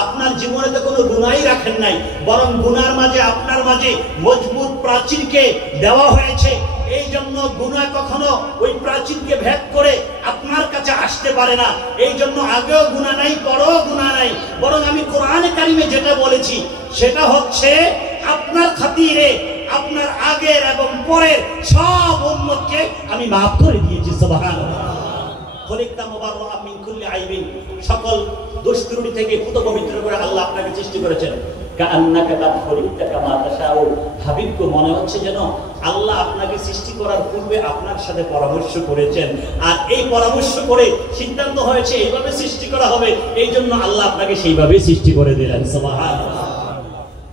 আপনার জীবনে তো কোনো গুনাহই রাখেন নাই, বরং গুনার মাঝে আপনার মাঝে মজবুত প্রাচীরকে দেওয়া হয়েছে। এই জন্য গুনাহ কখনো ওই প্রাচীরকে ভেদ করে আপনার কাছে আসতে পারে না। এই জন্য আগেও গুনাহ নাই, পরেও গুনাহ নাই, বরং আমি কোরআনে কারীমে যেটা বলেছি সেটা হচ্ছে আপনার খাতিরে আপনার আগের এবং পরের সব উম্মতকে আমি মাফ করে দিয়েছি। সুবহানাল্লাহ। খলিকতা মুবাররাআম মিন কুল্লি আইবিন, সকল দোষ ত্রুটি থেকে পুত পবিত্র করে আল্লাহ আপনাকে সৃষ্টি করেছেন। কাআন্নাকা কাদ খলিকতা কামা তাশাউ। হাবিবকে মনে হচ্ছে যেন আল্লাহ আপনাকে সৃষ্টি করার পূর্বে আপনার সাথে পরামর্শ করেছেন, আর এই পরামর্শ করে সিদ্ধান্ত হয়েছে এইভাবে সৃষ্টি করা হবে, এই জন্য আল্লাহ আপনাকে সেইভাবে সৃষ্টি করে দিলেন। সুবহানাল্লাহ।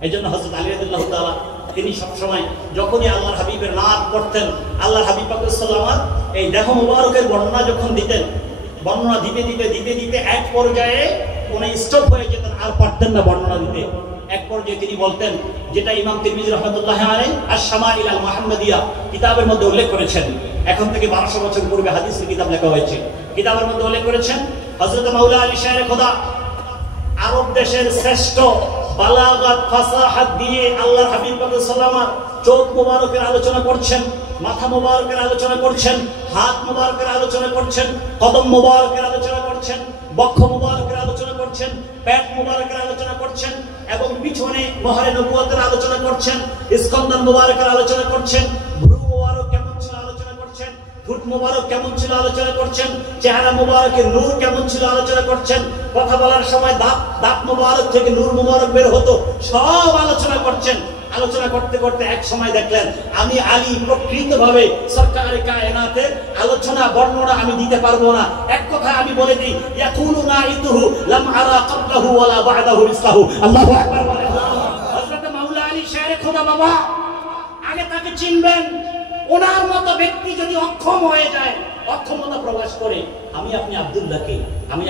এই জন্য হযরত আলী রাদিয়াল্লাহু তাআলা তিনি সবসময় যখনই আল্লাহর হাবিবের নাম পড়তেন, আল্লাহর হাবিব পাক সাল্লাল্লাহু আলাইহি ওয়াসাল্লাম এই দেহ মুবারকের বর্ণনা যখন দিতেন, বর্ণনা দিতে দিতে এক পর্যায়ে উনি স্টপ হয়ে যেতেন, আর পারতেন না বর্ণনা দিতে। এক পর্যায়ে তিনি বলতেন, যেটা ইমাম তিরমিজি রাহমাতুল্লাহি আলাইহি আশ-শামাইল আল মুহাম্মাদিয়া কিতাবের মধ্যে উল্লেখ করেছেন। এখন থেকে 1200 বছর পূর্বে হাদিসের কিতাব লেখা হয়েছে। কিতাবের মধ্যে উল্লেখ করেছেন, হযরত মাওলা আলী শায়রে খোদা আরব দেশের শ্রেষ্ঠ বালাগাত ফাসাহাত দিয়ে আল্লাহর হাবিব পাক সাল্লাল্লাহু আলাইহি ওয়াসাল্লাম চোখ মুবারকের আলোচনা করছেন, মাথা মুবারকের আলোচনা করছেন, হাত মুবারকের আলোচনা করছেন, কদম মুবারকের আলোচনা করছেন, বক্ষ মুবারকের আলোচনা করছেন, পেট মুবারকের আলোচনা করছেন, এবং পিছনে মহরে নবুয়তের আলোচনা করছেন, স্কন্দন মুবারকের আলোচনা করছেন, ভ্রু মুবারক কেমন ছিল আলোচনা করছেন, ঠোঁট মুবারক কেমন ছিল আলোচনা করছেন, চেহারা মুবারকের নূর কেমন ছিল আলোচনা করছেন, কথা বলার সময় দাঁত মুবারক থেকে নূর মুবারক বের হতো, সব আলোচনা করছেন। আলোচনা করতে করতে এক সময় দেখলেন, আমি আলী প্রকৃতভাবে সরকারে কায়নাতের আলোচনা বর্ণনা আমি দিতে পারবো না। এক কথা আমি বলে দিই, ইয়াকুলু নাইতুহু লাম আরা ক্বাবলাহু ওয়ালা বা'দাহু মিসলাহু। আল্লাহু আকবার বলেন। হযরত মাওলা আলী শায়রে খোদা বাবা, আগে তাকে চিনবেন। ওনার মতো ব্যক্তি যদি অক্ষম হয়ে যায়, অক্ষমতা প্রকাশ করে, আমি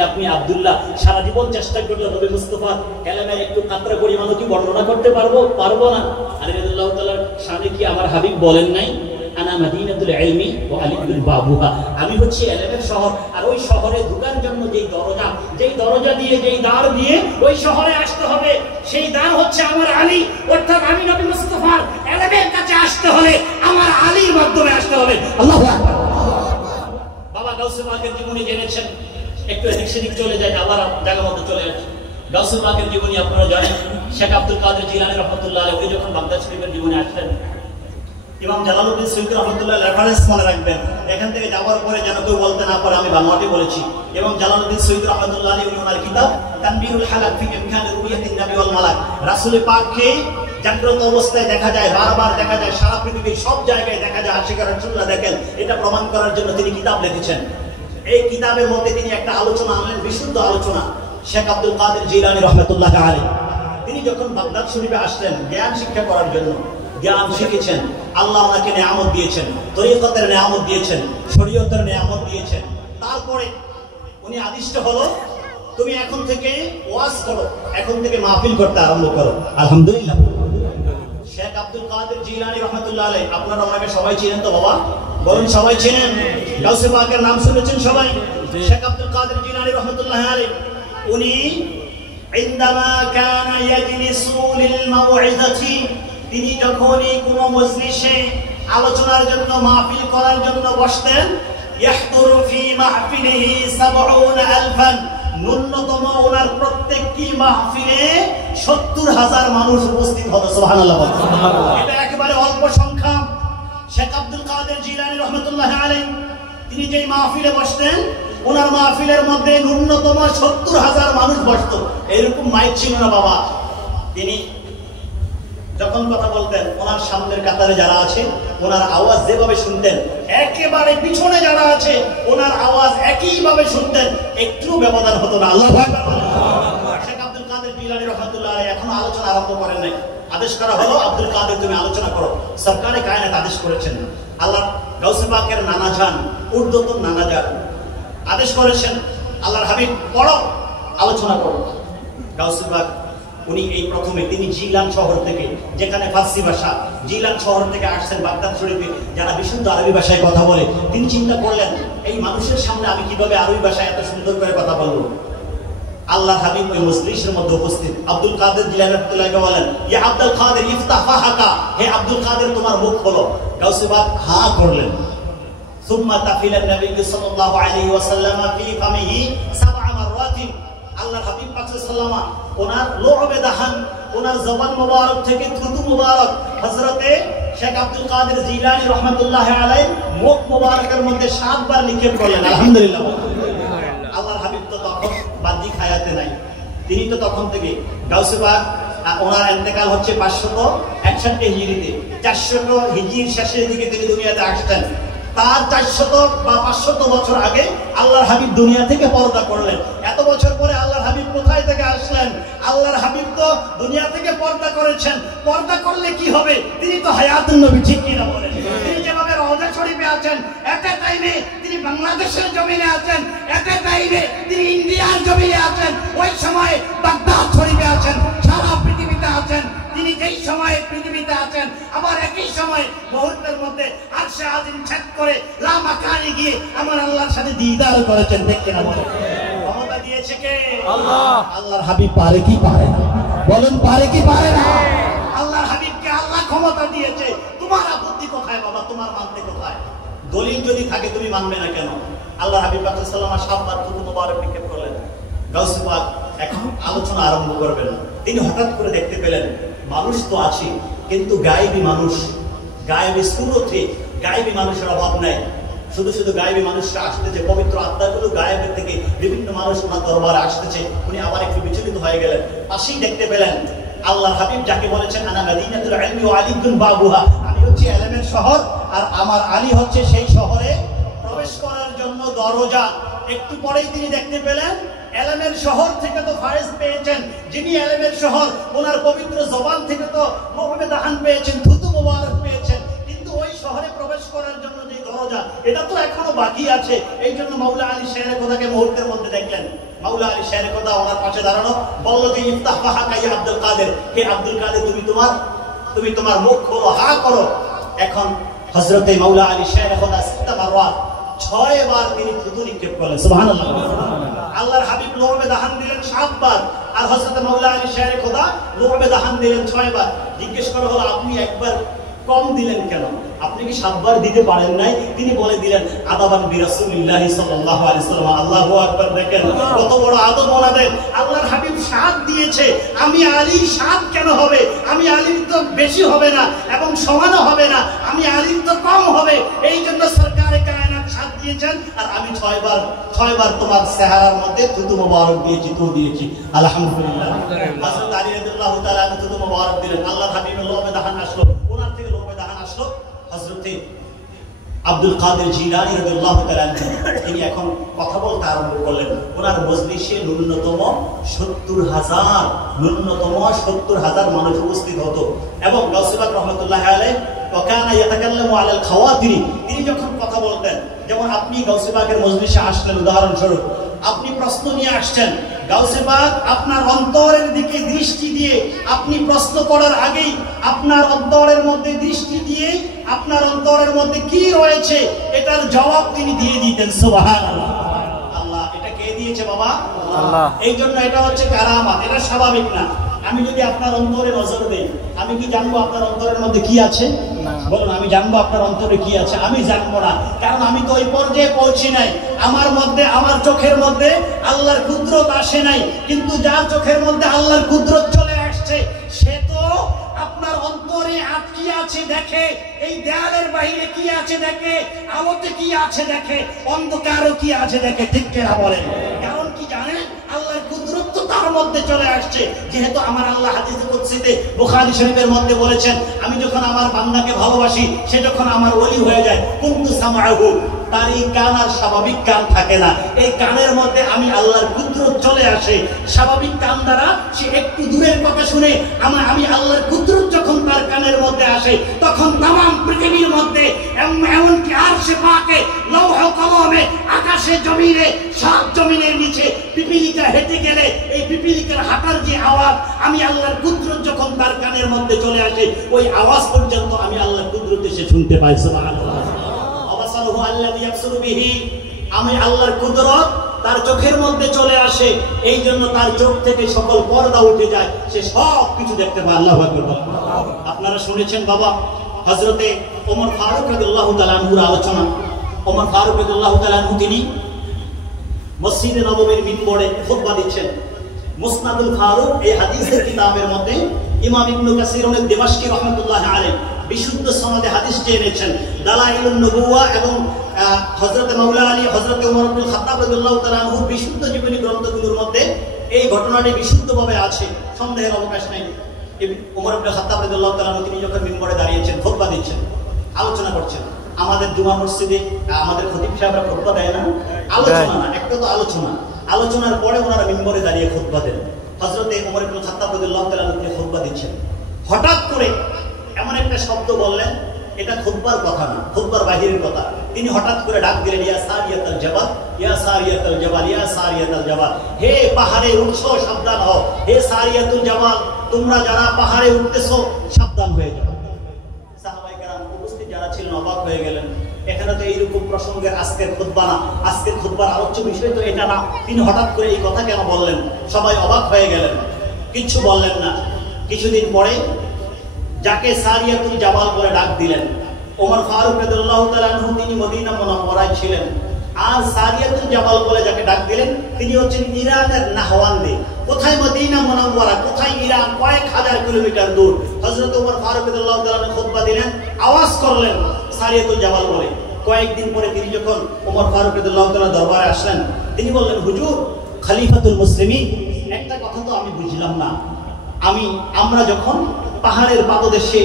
আপনি আব্দুল্লাহ সারা জীবন চেষ্টা করলে নবী মুস্তাফার কালামের একটু কাতরা পরিমাণও কি বর্ণনা করতে পারবো না? আলী রাদিয়াল্লাহু তাআলার শানে কি আমার হাবিব বলেন নাই, আনা মাদিনাতুল ইলমি ওয়া আলিউল বাবুহা, আমি হচ্ছে ইলমের শহর, আর ওই শহরে ঢোকার জন্য যেই দরজা দিয়ে যেই দ্বার দিয়ে ওই শহরে আসতে হবে, সেই দ্বার হচ্ছে আমার আলী। অর্থাৎ আমি নবী মুস্তাফার ইলমের কাছে আসতে হলে আমার আলীর মাধ্যমে আসতে হবে। আল্লাহু আকবার। বাবা গাউসে পাকের জীবনী জেনেছেন, একটু এদিক সেদিক চলে যায়, আবার জায়গা মতো চলে আসে। গাউসে পাকের জীবনী আপনারা জানেন, শেখ আব্দুল কাদের জিলানী রাহমাতুল্লাহ আলাইহি উনি যখন বাগদাদ শরীফের জীবনে আসলেন, ইমাম জালালউদ্দিন সুয়ুতী রাহমাতুল্লাহ রেফারেন্স মনে রাখবেন, এখান থেকে যাওয়ার পরে যেন কেউ বলতে না পারে আমি বানোয়াটি বলেছি। এবং জালালউদ্দিন সুয়ুতী রাহমাতুল্লাহ আলাইহি উনি ওনার কিতাব তানবীহুল হালাক ফি ইমকানি রুয়ায়াতিন নবী ওয়াল মালাক, রাসূল পাককে জাগ্রত অবস্থায় দেখা যায়, বারবার দেখা যায়, সারা পৃথিবীর সব জায়গায় দেখা যায়, আশিক রাসূলুল্লাহ দেখেন, এটা প্রমাণ করার জন্য তিনি কিতাব লিখেছেন। এই কিতাবের মধ্যে তিনি একটা আলোচনা আনলেন, বিশুদ্ধ আলোচনা। শেখ আব্দুল কাদের জিলানী রাহমাতুল্লাহ আলাইহি তিনি যখন বাগদাদ শরীফে আসলেন জ্ঞান শিক্ষা করার জন্য, জ্ঞান শিখেছেন, আল্লাহ ওনাকে নেয়ামত দিয়েছেন, তরিকতের নেয়ামত দিয়েছেন, শরীয়তের নেয়ামত দিয়েছেন। তারপরে উনি আদিষ্ট হলো, তুমি এখন থেকে ওয়াজ করো, এখন থেকে মাহফিল করতে আরম্ভ করো। আলহামদুলিল্লাহ। শেখ আব্দুল কাদের জিলানী রহমাতুল্লাহ আলাইহি, আপনারা ওনাকে সবাই চিনেন তো বাবা? বলুন সবাই চিনেন? গাউসে পাকের নাম শুনেছেন সবাই? শেখ আব্দুল কাদের জিলানী রহমাতুল্লাহ আলাইহি উনি ইনদামা কানা ইয়াজলিসু লিল মাউইযাতি, তিনি যখনই কোনো মজলিসে আলোচনার জন্য মাহফিল করার জন্য বসতেন, ইয়াহদুরু ফি মাহফিলিহি ৭০,০০০ ন্যূনতম ওনার প্রত্যেকটি মাহফিলে ৭০,০০০ মানুষ উপস্থিত হতো। সুবহানাল্লাহ। এটা একেবারে অল্প সংখ্যা। শেখ আব্দুল কাদের জিলানী রহমাতুল্লাহ আলাইহি তিনি যেই মাহফিলে বসতেন, ওনার মাহফিলের মধ্যে ন্যূনতম ৭০,০০০ মানুষ বসতো। এরকম মাইক ছিল না বাবা। তিনি যখন কথা বলতেন, ওনার সামনের কাতারে যারা আছে ওনার আওয়াজ যেভাবে শুনতেন, একেবারে পিছনে যারা আছে ওনার আওয়াজ একইভাবে শুনতেন, একটু ব্যবধান হতো না। আল্লাহু আকবার। শেখ আব্দুল কাদের জিলানী রাহমাতুল্লাহ আলাইহি এখনো আলোচনা আরম্ভ করেন নাই। আদেশ করা হলো, আব্দুল কাদের তুমি আলোচনা করো। সরকারে কায়নাত আদেশ করেছেন, আল্লাহ গাউসে পাকের নানা জান, উর্দুতন নানা জান আদেশ করেছেন, আল্লাহর হাবিব পড়ো, আলোচনা করো। গাউসে পাক উনি এই প্রথমে তিনি জিলান শহর থেকে, যেখানে ফার্সি ভাষা, জিলান শহর থেকে আসছেন বাগদাদ শরীফে, যারা বিশুদ্ধ আরবি ভাষায় কথা বলে। তিনি চিন্তা করলেন, এই মানুষের সামনে আমি কিভাবে আরবি ভাষায় এত সুন্দর করে কথা বলবো। আল্লাহ হাবিব ওই মজলিসের মধ্যে উপস্থিত। আব্দুল কাদের জিলানী রাহমাতুল্লাহি বলেন, ইয়া আব্দুল কাদের ইফতাহ ফাহাকা, হে আব্দুল কাদের তোমার মুখ খোলো। গাউসে পাক হা করলেন। সুম্মা তাফিলা নবী সাল্লাল্লাহু আলাইহি ওয়াসাল্লাম ফি ফামিহি ৭ মাররাতিন, আল্লাহ হাবিব পাক সাল্লাল্লাহু আলাইহি ওনার লোহবে দাহান, ওনার জবান মোবারক থেকে থুতু মোবারক হযরতে শেখ আব্দুল কাদের জিলানী রাহমাতুল্লাহি আলাইহি মুখ মোবারকের মধ্যে ৭ বার নিক্ষেপ করলেন। আলহামদুলিল্লাহ। আল্লাহর হাবিব তো তখন বাহ্যিক হায়াতে নাই, তিনি তো তখন থেকে গাউসে পাক ওনার ইন্তেকাল হচ্ছে ৫৬১ হিজরিতে, ৪০০ হিজরির শেষের দিকে তিনি দুনিয়াতে আসতেন। তার ৪০০ বা ৫০০ বছর আগে আল্লাহর হাবিব দুনিয়া থেকে পর্দা করলেন। এত বছর পরে আল্লাহর হাবিব কোথায় থেকে আসলেন? আল্লাহর হাবিব তো দুনিয়া থেকে পর্দা করেছেন। পর্দা করলে কি হবে? তিনি তো হায়াতুন নবী, ঠিক কিনা বলেন? তিনি যেভাবে রওজা শরীফে আছেন, এট এ টাইমে তিনি বাংলাদেশের জমিনে আছেন, এট এ টাইমে তিনি ইন্ডিয়ার জমিনে আছেন, ওই সময় বাগদাদ শরীফে আছেন, সারা পৃথিবীতে আছেন। তিনি যেই সময়ে পৃথিবীতে আছেন, আবার একই সময় মুহূর্তের মধ্যে আরশে আজিম ছেদ করে লা মাকানে গিয়ে আমার আল্লাহর সাথে দিদার করেছেন। দেখতে না বলেন, ক্ষমতা দিয়েছে কে? আল্লাহ। আল্লাহর হাবিব পারে কি পারে না? বলেন পারে কি পারে না? আল্লাহর হাবিবকে আল্লাহ ক্ষমতা দিয়েছে। তোমার আপত্তি কোথায় বাবা? তোমার মানতে কোথায়? দলিল যদি থাকে তুমি মানবে না কেন? আল্লাহর হাবিব পাক সাল্লাল্লাহু আলাইহি ওয়াসাল্লাম ৭ বার থুতু মোবারক নিক্ষেপ করলেন। গাউসে পাক এখন আলোচনা আরম্ভ করবেন। তিনি হঠাৎ করে দেখতে পেলেন, মানুষ তো আছে কিন্তু গায়েবী মানুষ, গায়েবী সুরতে গায়েবী মানুষের অভাব নাই। শুধু শুধু গায়েবী মানুষরা আসতেছে, পবিত্র আত্মাগুলো গায়েবের থেকে বিভিন্ন মানুষ ওনার দরবারে আসতেছে। উনি আবার একটু বিচলিত হয়ে গেলেন। পাশেই দেখতে পেলেন আল্লাহর হাবিব, যাকে বলেছেন আনা মাদিনাতুল ইলমি ওয়া আলিকুন বাবুহা, আমি হচ্ছে ইলমের শহর আর আমার আলী হচ্ছে সেই শহরে প্রবেশ করার জন্য দরজা। একটু পরেই তিনি দেখতে পেলেন এলেমের শহর থেকে তো ফায়েজ পেয়েছেন, যিনি এলেমের শহর, ওনার পবিত্র জবান থেকে তো লোহবে দাহান পেয়েছেন, থুতু মোবারক পেয়েছেন, কিন্তু ওই শহরে প্রবেশ করার জন্য যে দরজা, এটা তো এখনো বাকি আছে। এই জন্য মাওলা আলী শেরে খোদাকে মুহূর্তের মধ্যে দেখলেন। মাওলা আলী শেরে খোদা ওনার পাশে দাঁড়ানো, বলল যে ইফতাহ ফাহাকা ইয়া আব্দুল কাদের, হে আব্দুল কাদের তুমি তোমার মুখ খোলো, হা করো। এখন হযরতে মাওলা আলী শেরে খোদা ৭ মারওয়াত ৬ বার তিনি থুতু নিক্ষেপ করলেন। সুবহানাল্লাহ। আল্লাহর হাবিব লোহবে দাহান দিলেন ৭ বার, আর হযরত মাওলা আলী শেরে খোদা লোহবে দাহান দিলেন ৬ বার। জিজ্ঞেস করা হলো, আপনি একবার কম দিলেন কেন? আপনি কি ৭ বার দিতে পারেন নাই? তিনি বলে দিলেন, আদাবান বিরাসূলিল্লাহ সাল্লাল্লাহু আলাইহি ওয়াসাল্লাম। আল্লাহু আকবার। দেখেন কত বড় আদব ওনাদের। আল্লাহর হাবিব ৭ দিয়েছে, আমি আলীর ৭ কেন হবে? আমি আলীর তো বেশি হবে না এবং সমানও হবে না, আমি আলীর তো কম হবে। এই জন্য সরকারে কায়নাত ৭ দিয়েছেন, আর আমি ৬ বার তোমার চেহারার মধ্যে থুতু মোবারক দিয়েছি, তো দিয়েছি। আলহামদুলিল্লাহ। হযরত আলী রাদিয়াল্লাহু তাআলা থুতু মোবারক দিলেন। আল্লাহর হাবিবের লোহবে দাহান আসলো, ওনার থেকে লোহবে দাহান আসলো হযরতে আব্দুল কাদের জিলানী রাদিয়াল্লাহু তাআলা তিনি এখন কথা বলতে আরম্ভ করলেন। ওনার মজলিসে ন্যূনতম ৭০,০০০ মানুষ উপস্থিত হতো। এবং গাউসে পাক রাহমাতুল্লাহি আলাইহি ওয়াকানা ইয়াতাকাল্লামু আলাল খাওয়াতিরি, তিনি যখন কথা বলতেন, যেমন আপনি গাউসে পাকের মজলিসে আসলেন, উদাহরণস্বরূপ আপনি প্রশ্ন নিয়ে আসছেন, গাউসে পাক আপনার অন্তরের দিকে দৃষ্টি দিয়ে আপনি প্রশ্ন করার আগেই আপনার অন্তরের মধ্যে দৃষ্টি দিয়ে আপনার অন্তরের মধ্যে কি রয়েছে এটার জবাব তিনি দিয়ে দিতেন। সুবহানাল্লাহ। আল্লাহ এটা কে দিয়েছে বাবা? আল্লাহ। এই জন্য এটা হচ্ছে কারামাত, এটা স্বাভাবিক না। আমি যদি আপনার অন্তরে নজর দেই, আমি কি জানবো আপনার অন্তরের মধ্যে কি আছে? বলুন, আমি জানবো আপনার অন্তরে কি আছে? আমি জানবো না, কারণ আমি তো ওই পর্যায়ে পৌঁছি নাই। আমার মধ্যে, আমার চোখের মধ্যে আল্লাহর কুদরত আসে নাই, কিন্তু যার চোখের মধ্যে আল্লাহর কুদরত চলে আসছে সে তো আপনার অন্তরে কি আছে দেখে, এই দেয়ালের বাইরে কি আছে দেখে, আলোতে কি আছে দেখে, অন্ধকারও কি আছে দেখে। ঠিক কিনা বলেন? কারণ কি জানেন, আল্লাহর কুদরত তো তার মধ্যে চলে আসছে। যেহেতু আমার আল্লাহ হাদিসে কুদসিতে বুখারী শরীফের মধ্যে বলেছেন, আমি যখন আমার বান্দাকে ভালোবাসি সে যখন আমার ওলি হয়ে যায়, কুনতু সামাহু, তার এই কান আর স্বাভাবিক কান থাকে না, এই কানের মধ্যে আমি আল্লাহর কুদরত চলে আসে। স্বাভাবিক কান দ্বারা সে একটু দূরের কথা শুনে, আমি আল্লাহর কুদরত যখন তার কানের মধ্যে আসে, তখন তামাম পৃথিবীর মধ্যে এমনকি আরশে পাকে, লৌহ কলমে, আকাশে, জমিনে, সব জমিনের নিচে পিপিলিকা হেঁটে গেলে এই পিপিলিকার হাঁটার যে আওয়াজ, আমি আল্লাহর কুদরত যখন তার কানের মধ্যে চলে আসে, ওই আওয়াজ পর্যন্ত আমি আল্লাহর কুদরত এসে শুনতে পাই। সুবহানাল্লাহ। আমি আল্লাহর কুদরত তার চোখের মধ্যে চলে আসে, এই জন্য তার চোখ থেকে সকল পর্দা উঠে যায়, সে সব কিছু দেখতে পায়। আল্লাহু আকবার। আপনারা শুনেছেন বাবা, হযরতে ওমর ফারুক রাদিয়াল্লাহু তাআলা আনহুর আলোচনা। ওমর ফারুক রাদিয়াল্লাহু তাআলা আনহু তিনি মসজিদে নববীর মিম্বরে খুতবা দিচ্ছেন। মুসনাদুল ফারুক এই হাদিসের কিতাবের মধ্যে ইমাম ইবনে কাসির দিমাশকি রাহমাতুল্লাহি আলাইহি বিশুদ্ধ সনদে হাদিসটি এনেছেন। দালাইলুন নবুওয়া এবং হযরত মাওলা আলী, হযরত ওমর ইবনুল খাত্তাব রাদিয়াল্লাহু তাআলা আনহু বিশুদ্ধ জীবনী গ্রন্থগুলোর মধ্যে এই ঘটনাটি বিশুদ্ধভাবে আছে, সন্দেহের অবকাশ নেই। ওমর ইবনুল খাত্তাব রাদিয়াল্লাহু তাআলা আনহু তিনি যখন মিম্বরে দাঁড়িয়েছেন, খুতবা দিচ্ছেন, আলোচনা করছেন। আমাদের জুমা মসজিদে আমাদের খতিব সাহেবরা খুতবা দেয় না, আলোচনা না, একটা তো আলোচনা। আলোচনার পরে ওনারা মিম্বরে দাঁড়িয়ে খুতবা দেন। হযরত ওমর ইবনুল খাত্তাব রাদিয়াল্লাহু তাআলা আনহু খুতবা দিচ্ছেন, হঠাৎ করে এমন একটা শব্দ বললেন, এটা খুতবার কথা না, খুতবার বাহিরের কথা। তিনি হঠাৎ করে ডাক দিলেন, ইয়া সারিয়াতুল জাবাল, ইয়া সারিয়াতুল জাবাল, ইয়া সারিয়াতুল জাবাল, হে পাহাড়ে উঠছো সাবধান হও, হে সারিয়াতুল জাবাল, তোমরা যারা পাহাড়ে উঠতেছো সাবধান হয়ে যাও। সাহাবায়ে কেরাম উপস্থিত যারা ছিলেন অবাক হয়ে গেলেন, এখানে তো এইরকম প্রসঙ্গে আজকের খুতবা না, আজকের খুতবার আলোচ্য বিষয় তো এটা না, তিনি হঠাৎ করে এই কথা কেন বললেন? সবাই অবাক হয়ে গেলেন, কিচ্ছু বললেন না। কিছুদিন পরে যাকে সারিয়াতুল জাবাল বলে ডাক দিলেন, ওমর ফারুক রাদিয়াল্লাহু তাআলা আনহু তিনি মদিনা মুনাওয়ারায় ছিলেন। আর সারিয়াতুল জাবাল বলে যাকে ডাক দিলেন তিনি হচ্ছেন ইরানের নাহওয়ান্দি। কোথায় মদিনা মুনাওয়ারা, কোথায় ইরান, কয়েক হাজার কিলোমিটার দূর। হযরত ওমর ফারুক রাদিয়াল্লাহু তাআলা আনহু খুতবা দিলেন, আওয়াজ করলেন সারিয়াতুল জাবাল বলে। কয়েকদিন পরে তিনি যখন ওমর ফারুক রাদিয়াল্লাহু তাআলা দরবারে আসলেন, তিনি বললেন, হুজুর খলিফাতুল মুসলিমিন, একটা কথা তো আমি বুঝলাম না, আমরা যখন পাহাড়ের পাদদেশে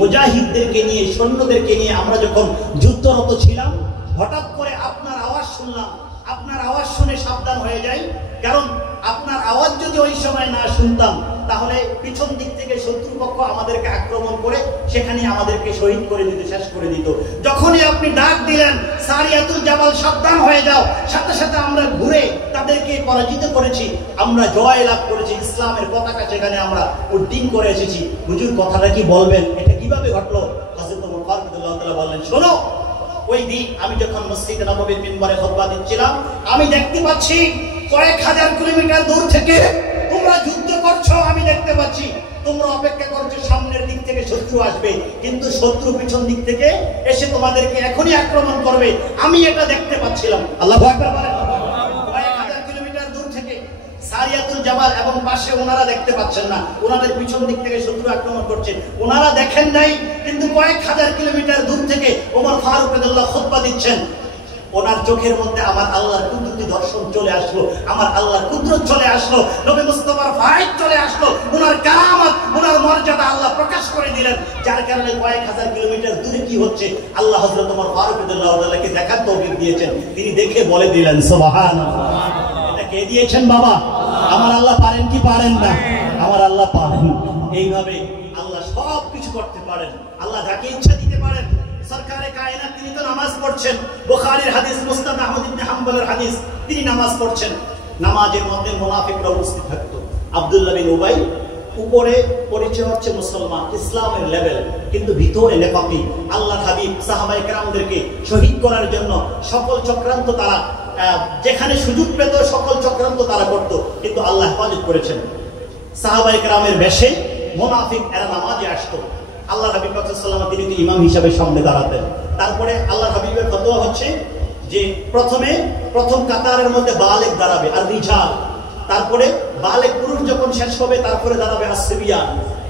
মুজাহিদদেরকে নিয়ে, সৈন্যদেরকে নিয়ে আমরা যখন যুদ্ধরত ছিলাম, হঠাৎ করে আপনার আওয়াজ শুনলাম, আপনার আওয়াজ শুনে সাবধান হয়ে যাই, কারণ আপনার আওয়াজ যদি ওই সময় না শুনতাম তাহলে পিছন দিক থেকে শত্রুপক্ষ আমাদেরকে আক্রমণ করে সেখানে আমাদেরকে শহীদ করে দিত, শেষ করে দিত। যখনই আপনি ডাক দিলেন সারিয়াতুল জাবাল সাবধান হয়ে যাও, সাথে সাথে আমরা ঘুরে তাদেরকে পরাজিত করেছি, আমরা জয় লাভ করেছি, ইসলামের পতাকা সেখানে আমরা উড্ডীন করে এসেছি। হুজুর কথাটা কি বলবেন, এটা কিভাবে ঘটলো? হযরত ওমর ফারুক রাদিয়াল্লাহু তাআলা বললেন, শোনো, ওই দিন আমি যখন মসজিদে নববীর মিম্বরে খুতবা দিচ্ছিলাম, আমি দেখতে পাচ্ছি কয়েক হাজার কিলোমিটার দূর থেকে তোমরা যুদ্ধ করছো, আমি দেখতে পাচ্ছি তোমরা অপেক্ষা করছো সামনের দিক থেকে শত্রু আসবে, কিন্তু শত্রু পিছন দিক থেকে এসে তোমাদেরকে এখনই আক্রমণ করবে, আমি এটা দেখতে পাচ্ছিলাম। আল্লাহু আকবার বলেন। কয়েক হাজার কিলোমিটার দূর থেকে সারিয়াতুল জাবাল এবং পাশে ওনারা দেখতে পাচ্ছেন না, ওনাদের পিছন দিক থেকে শত্রু আক্রমণ করছে, ওনারা দেখেন নাই, কিন্তু কয়েক হাজার কিলোমিটার দূর থেকে ওমর ফারুক রাদিয়াল্লাহু খুতবা দিচ্ছেন। ওনার চোখের মধ্যে আমার আল্লাহর কুদরতি দর্শন চলে আসলো, আমার আল্লাহর কুদরত চলে আসলো, নবী মুস্তাফার ফায়দ চলে আসলো, ওনার কারামত, ওনার মর্যাদা আল্লাহ প্রকাশ করে দিলেন, যার কারণে কয়েক হাজার কিলোমিটার দূরে কি হচ্ছে আল্লাহ হযরত ওমর ফারুক রাদিয়াল্লাহু তাআলাকে দেখার তৌফিক দিয়েছেন। তিনি দেখে বলে দিলেন, সুবহানাল্লাহ। এটা কে দিয়েছেন বাবা? আমার আল্লাহ পারেন কি পারেন না? আমার আল্লাহ পারেন। এইভাবে আল্লাহ সব কিছু করতে পারেন, আল্লাহ যাকে ইচ্ছা দিতে পারেন। সরকারে কায়নাত তিনি তো নামাজ পড়ছেন, বুখারীর হাদিস, মুসনাদ আহমদ ইবনে হাম্বলের হাদিস, তিনি নামাজ পড়ছেন। নামাজের মধ্যে মুনাফিকরা উপস্থিত থাকতো। আব্দুল্লাহ বিন উবাই উপরে পরিচয় হচ্ছে মুসলমান, ইসলামের লেভেল, কিন্তু ভিতরে নেফাকি। আল্লাহর হাবিব সাহাবায়ে কেরামদেরকে শহীদ করার জন্য সকল চক্রান্ত তারা যেখানে সুযোগ পেত সকল চক্রান্ত তারা করত, কিন্তু আল্লাহ হেফাজত করেছেন। সাহাবায়ে কেরামের বেশে মুনাফিক এরা নামাজে আসতো। আল্লাহ হাবিব সাল্লাল্লাহু আলাইহি ওয়াসাল্লাম তিনি ইমাম হিসাবে সামনে দাঁড়াতেন। তারপরে আল্লাহ হাবিবের ফতোয়া হচ্ছে যে প্রথম কাতারের মধ্যে বালেগ দাঁড়াবে আর রিজাল, তারপরে বালেগ পুরুষ যখন শেষ হবে তারপরে দাঁড়াবে আসবিয়ান,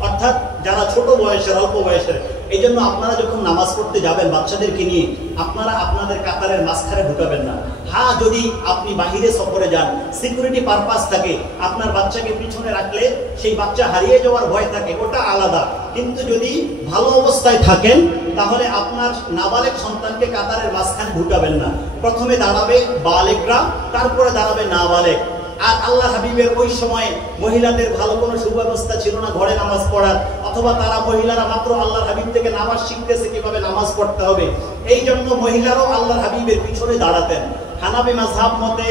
অর্থাৎ যারা ছোট বয়সের অল্প বয়সের। এই জন্য আপনারা যখন নামাজ পড়তে যাবেন বাচ্চাদেরকে নিয়ে, আপনারা আপনাদের কাতারের মাঝখানে ঢুকাবেন না। হ্যাঁ, যদি আপনি বাহিরে সফরে যান, সিকিউরিটি পারপাস থাকে, আপনার বাচ্চাকে পিছনে রাখলে সেই বাচ্চা হারিয়ে যাওয়ার ভয় থাকে, ওটা আলাদা। কিন্তু যদি ভালো অবস্থায় থাকেন তাহলে আপনার নাবালেগ সন্তানকে কাতারের মাঝখানে ঢুকাবেন না। প্রথমে দাঁড়াবে বালেগরা, তারপরে দাঁড়াবে নাবালেগ। আর আল্লাহ হাবিবের ওই সময়ে মহিলাদের ভালো কোনো সুব্যবস্থা ছিল না ঘরে নামাজ পড়ার, অথবা তারা মহিলারা মাত্র আল্লাহর হাবিব থেকে নামাজ শিখতেছে কিভাবে নামাজ পড়তে হবে। এই জন্য মহিলারাও আল্লাহর হাবিবের পিছনে দাঁড়াতেন। হানাফি মাযহাব মতে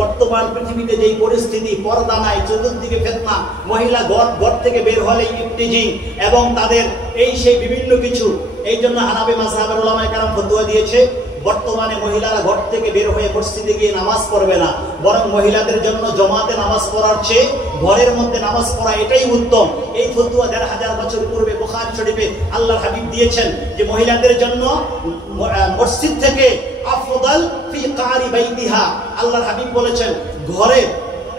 বর্তমান পৃথিবীতে যেই পরিস্থিতি, পর্দা নাই, চতুর্দিকে ফিতনা, মহিলা ঘর থেকে বের হলেই ইফতিজিং এবং তাদের এই সেই বিভিন্ন কিছু, এই জন্য হানাফি মাযহাবের উলামায়ে কেরাম ফতোয়া দিয়েছে বর্তমানে মহিলারা ঘর থেকে বের হয়ে মসজিদে গিয়ে নামাজ পড়বে না, বরং মহিলাদের জন্য জমাতে নামাজ পড়ার চেয়ে ঘরের মধ্যে নামাজ পড়া এটাই উত্তম। এই ফতোয়া ১৫০০ বছর পূর্বে বুখারী শরীফে আল্লাহর হাবিব দিয়েছেন যে মহিলাদের জন্য মসজিদ থেকে আফদাল ফি কারি বাইতিহা। আল্লাহর হাবিব বলেছেন ঘরে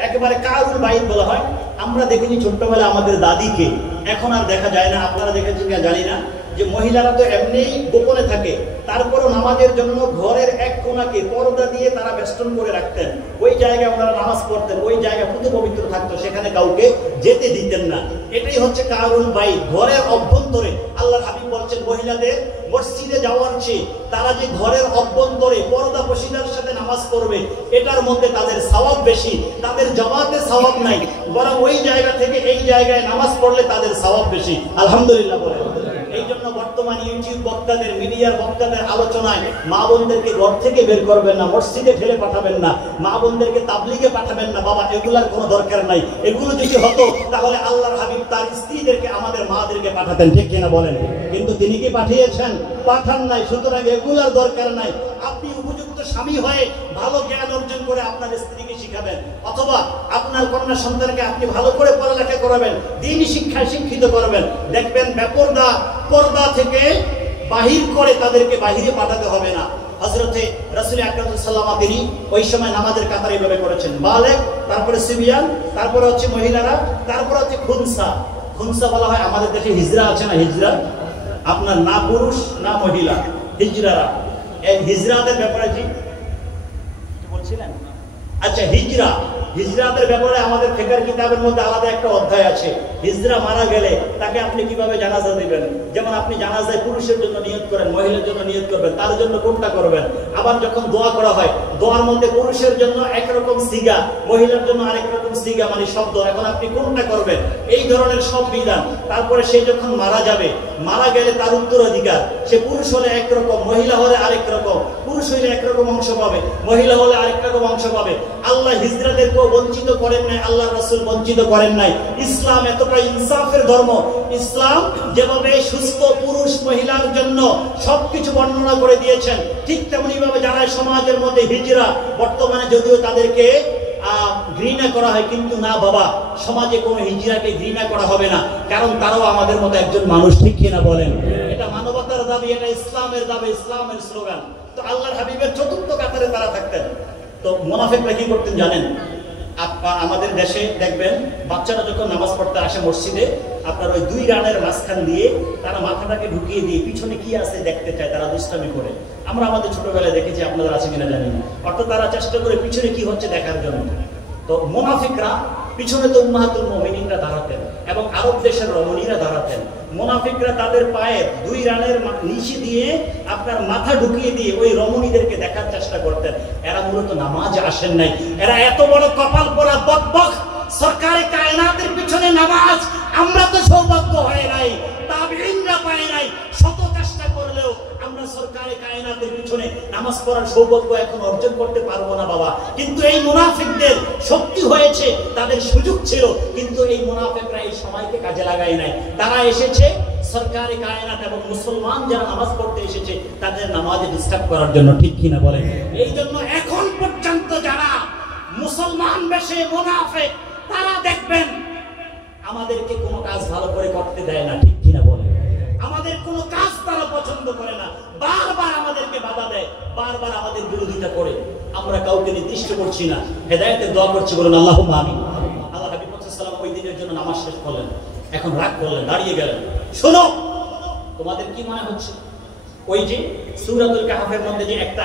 একেবারে কারুল বাইত বলা হয়। আমরা দেখেছি ছোট্টবেলা আমাদের দাদিকে, এখন আর দেখা যায় না, আপনারা দেখেছেন কিনা জানি না, যে মহিলারা তো এমনিই গোপনে থাকে, তারপরও নামাজের জন্য ঘরের এক কোণাকে পর্দা দিয়ে তারা বেষ্টন করে রাখতেন। ওই জায়গায় ওনারা নামাজ পড়তেন, ওই জায়গা পুত পবিত্র থাকতো, সেখানে কাউকে যেতে দিতেন না। এটাই হচ্ছে কারুল বাইত, ঘরের অভ্যন্তরে। আল্লাহর হাবিব বলছেন মহিলাদের মসজিদে যাওয়ার চেয়ে তারা যে ঘরের অভ্যন্তরে পর্দা পশিদার সাথে নামাজ পড়বে এটার মধ্যে তাদের সওয়াব বেশি, তাদের জামাতে সওয়াব নাই, বরং ওই জায়গা থেকে এই জায়গায় নামাজ পড়লে তাদের সওয়াব বেশি। আলহামদুলিল্লাহ বলে। এই জন্য বর্তমান ইউটিউব বক্তাদের, মিডিয়ার বক্তাদের আলোচনায় মা বোনদেরকে ঘর থেকে বের করবেন না, মসজিদে ঠেলে পাঠাবেন না, মা বোনদেরকে তাবলিগে পাঠাবেন না। বাবা, এগুলার কোনো দরকার নাই। এগুলো যদি হতো তাহলে আল্লাহর হাবিব তার স্ত্রীদেরকে, আমাদের মাদেরকে পাঠাতেন, ঠিক কিনা বলেন? কিন্তু তিনি কি পাঠিয়েছেন? পাঠান নাই। সুতরাং এগুলার দরকার নাই। আপনি উপযুক্ত স্বামী হয়ে ভালো জ্ঞান অর্জন করে আপনার স্ত্রীকে শিখাবেন, অথবা আপনার কন্যা সন্তানকে আপনি ভালো করে পড়ালেখা করাবেন, দ্বীনি শিক্ষায় শিক্ষিত করবেন। দেখবেন পর্দা থেকে বাহির করে তাদেরকে বাহিরে পাঠাতে হবে না। হযরতে রাসূল আকরাম সাল্লাল্লাহু আলাইহি ওয়াসাল্লাম তিনি ওই সময় নামাজের কাতার এইভাবে করেছেন, বালেগ, তারপরে সিবিয়ান, তারপরে হচ্ছে মহিলারা, তারপরে হচ্ছে খুনসা। খুনসা বলা হয়, আমাদের দেশে হিজরা আছে না, হিজরা, আপনার না পুরুষ না মহিলা, হিজরারা। এই হিজরাদের ব্যাপারে কি বলছিলেন? আচ্ছা, হিজরাতের ব্যাপারে আমাদের ফিকহ কিতাবের মধ্যে আলাদা একটা অধ্যায় আছে। হিজরা মারা গেলে তাকে আপনি কিভাবে জানাজা দিবেন, যেমন আপনি জানাজায় পুরুষের জন্য নিয়ত করেন, মহিলার জন্য নিয়ত করবেন, তার জন্য কোনটা করবেন। আবার যখন দোয়া করা হয়, দোয়ার মধ্যে পুরুষের জন্য একরকম সিগা, মহিলার জন্য আরেক রকম সিগা, মানে শব্দ, এখন আপনি কোনটা করবেন, এই ধরনের সব বিধান। তারপরে সে যখন মারা গেলে তার উত্তরাধিকার, সে পুরুষ হলে একরকম, মহিলা হলে আরেক রকম, পুরুষ হলে একরকম অংশ পাবে, মহিলা হলে আরেক রকম অংশ পাবে। আল্লাহ হিজরাদেরকেও বঞ্চিত করেন নাই, আল্লাহ রাসূল বঞ্চিত করেন নাই। ইসলাম এতটা ইনসাফের ধর্ম। ইসলাম যেভাবে সুস্থ পুরুষ মহিলার জন্য সবকিছু বর্ণনা করে দিয়েছেন, ঠিক তেমনি ভাবে যারা সমাজের মধ্যে হিজরা, বর্তমানে যদিও তাদেরকে ঘৃণা করা হয়, কিন্তু না বাবা, সমাজে কোনো হিজরাকে ঘৃণা করা হবে না, কারণ তারাও আমাদের মতো একজন মানুষ, ঠিক কিনা বলেন? এটা মানবতার দাবি, এটা ইসলামের দাবি, ইসলামের স্লোগান। তো আল্লাহর হাবিবের চতুর্থ কাতারে তারা থাকতেন। তো মুনাফিকরা কি করতেন জানেন? আমাদের দেশে দেখবেন বাচ্চারা যখন নামাজ পড়তে আসে মসজিদে, আপনার ওই দুই রানের মাঝখান দিয়ে তারা মাথাটাকে ঢুকিয়ে দিয়ে পিছনে কি আছে দেখতে চায়, তারা দুষ্টামি করে। আমরা আমাদের ছোটবেলায় দেখেছি, আপনাদের আছে কিনা জানি না। অর্থাৎ তারা চেষ্টা করে পিছনে কি হচ্ছে দেখার জন্য। তো মুনাফিকরা পিছনে তো উম্মাহাতুল মুমিনিনরা দাঁড়াতেন এবং আরব দেশের রমণীরা দাঁড়াতেন। মুনাফিকরা তাদের পায়ের দুই রানের নিচে দিয়ে আপনার মাথা ঢুকিয়ে দিয়ে ওই রমণীদেরকে দেখার চেষ্টা করতেন। এরা মূলত নামাজ আসেন নাই, এরা এত বড় কপাল পরা বকবক, সরকারি কায়নাতের পিছনে নামাজ আমরা তো সৌভাগ্য হয় নাই, তাবিঈনরা পায় নাই, শত চেষ্টা করে করলেও আমরা সরকারে কায়নাতের পিছনে নামাজ পড়ার সৌভাগ্য এখন অর্জন করতে পারবো না বাবা। কিন্তু এই মুনাফিকদের শক্তি হয়েছে, তাদের সুযোগ ছিল, কিন্তু এই মুনাফিকরা এই সময়কে কাজে লাগায় নাই। তারা এসেছে সরকারি কায়নাত এবং মুসলমান যারা নামাজ পড়তে এসেছে তাদের নামাজে ডিস্টার্ব করার জন্য, ঠিক কিনা বলেন? এই জন্য এখন পর্যন্ত যারা মুসলমান বেশে মুনাফিক, তারা দেখবেন আমাদেরকে কোনো কাজ ভালো করে করতে দেয় না, ঠিক কিনা বলেন? আমাদের কোনো কাজ তারা পছন্দ করে না, বারবার আমাদেরকে বাধা দেয়, বারবার আমাদের বিরোধিতা করে। আমরা কাউকে নির্দিষ্ট করছি না, হেদায়েতের দোয়া করছি, বলুন আল্লাহুম্মা আমিন। আল্লাহ হাবিব সাল্লাল্লাহু ওই দিনের জন্য নামাজ শেষ করলেন, এখন রাগ করলেন, দাঁড়িয়ে গেলেন। শোনো, তোমাদের কি মনে হচ্ছে ওই যে সূরাতুল কাহফের মধ্যে যে একটা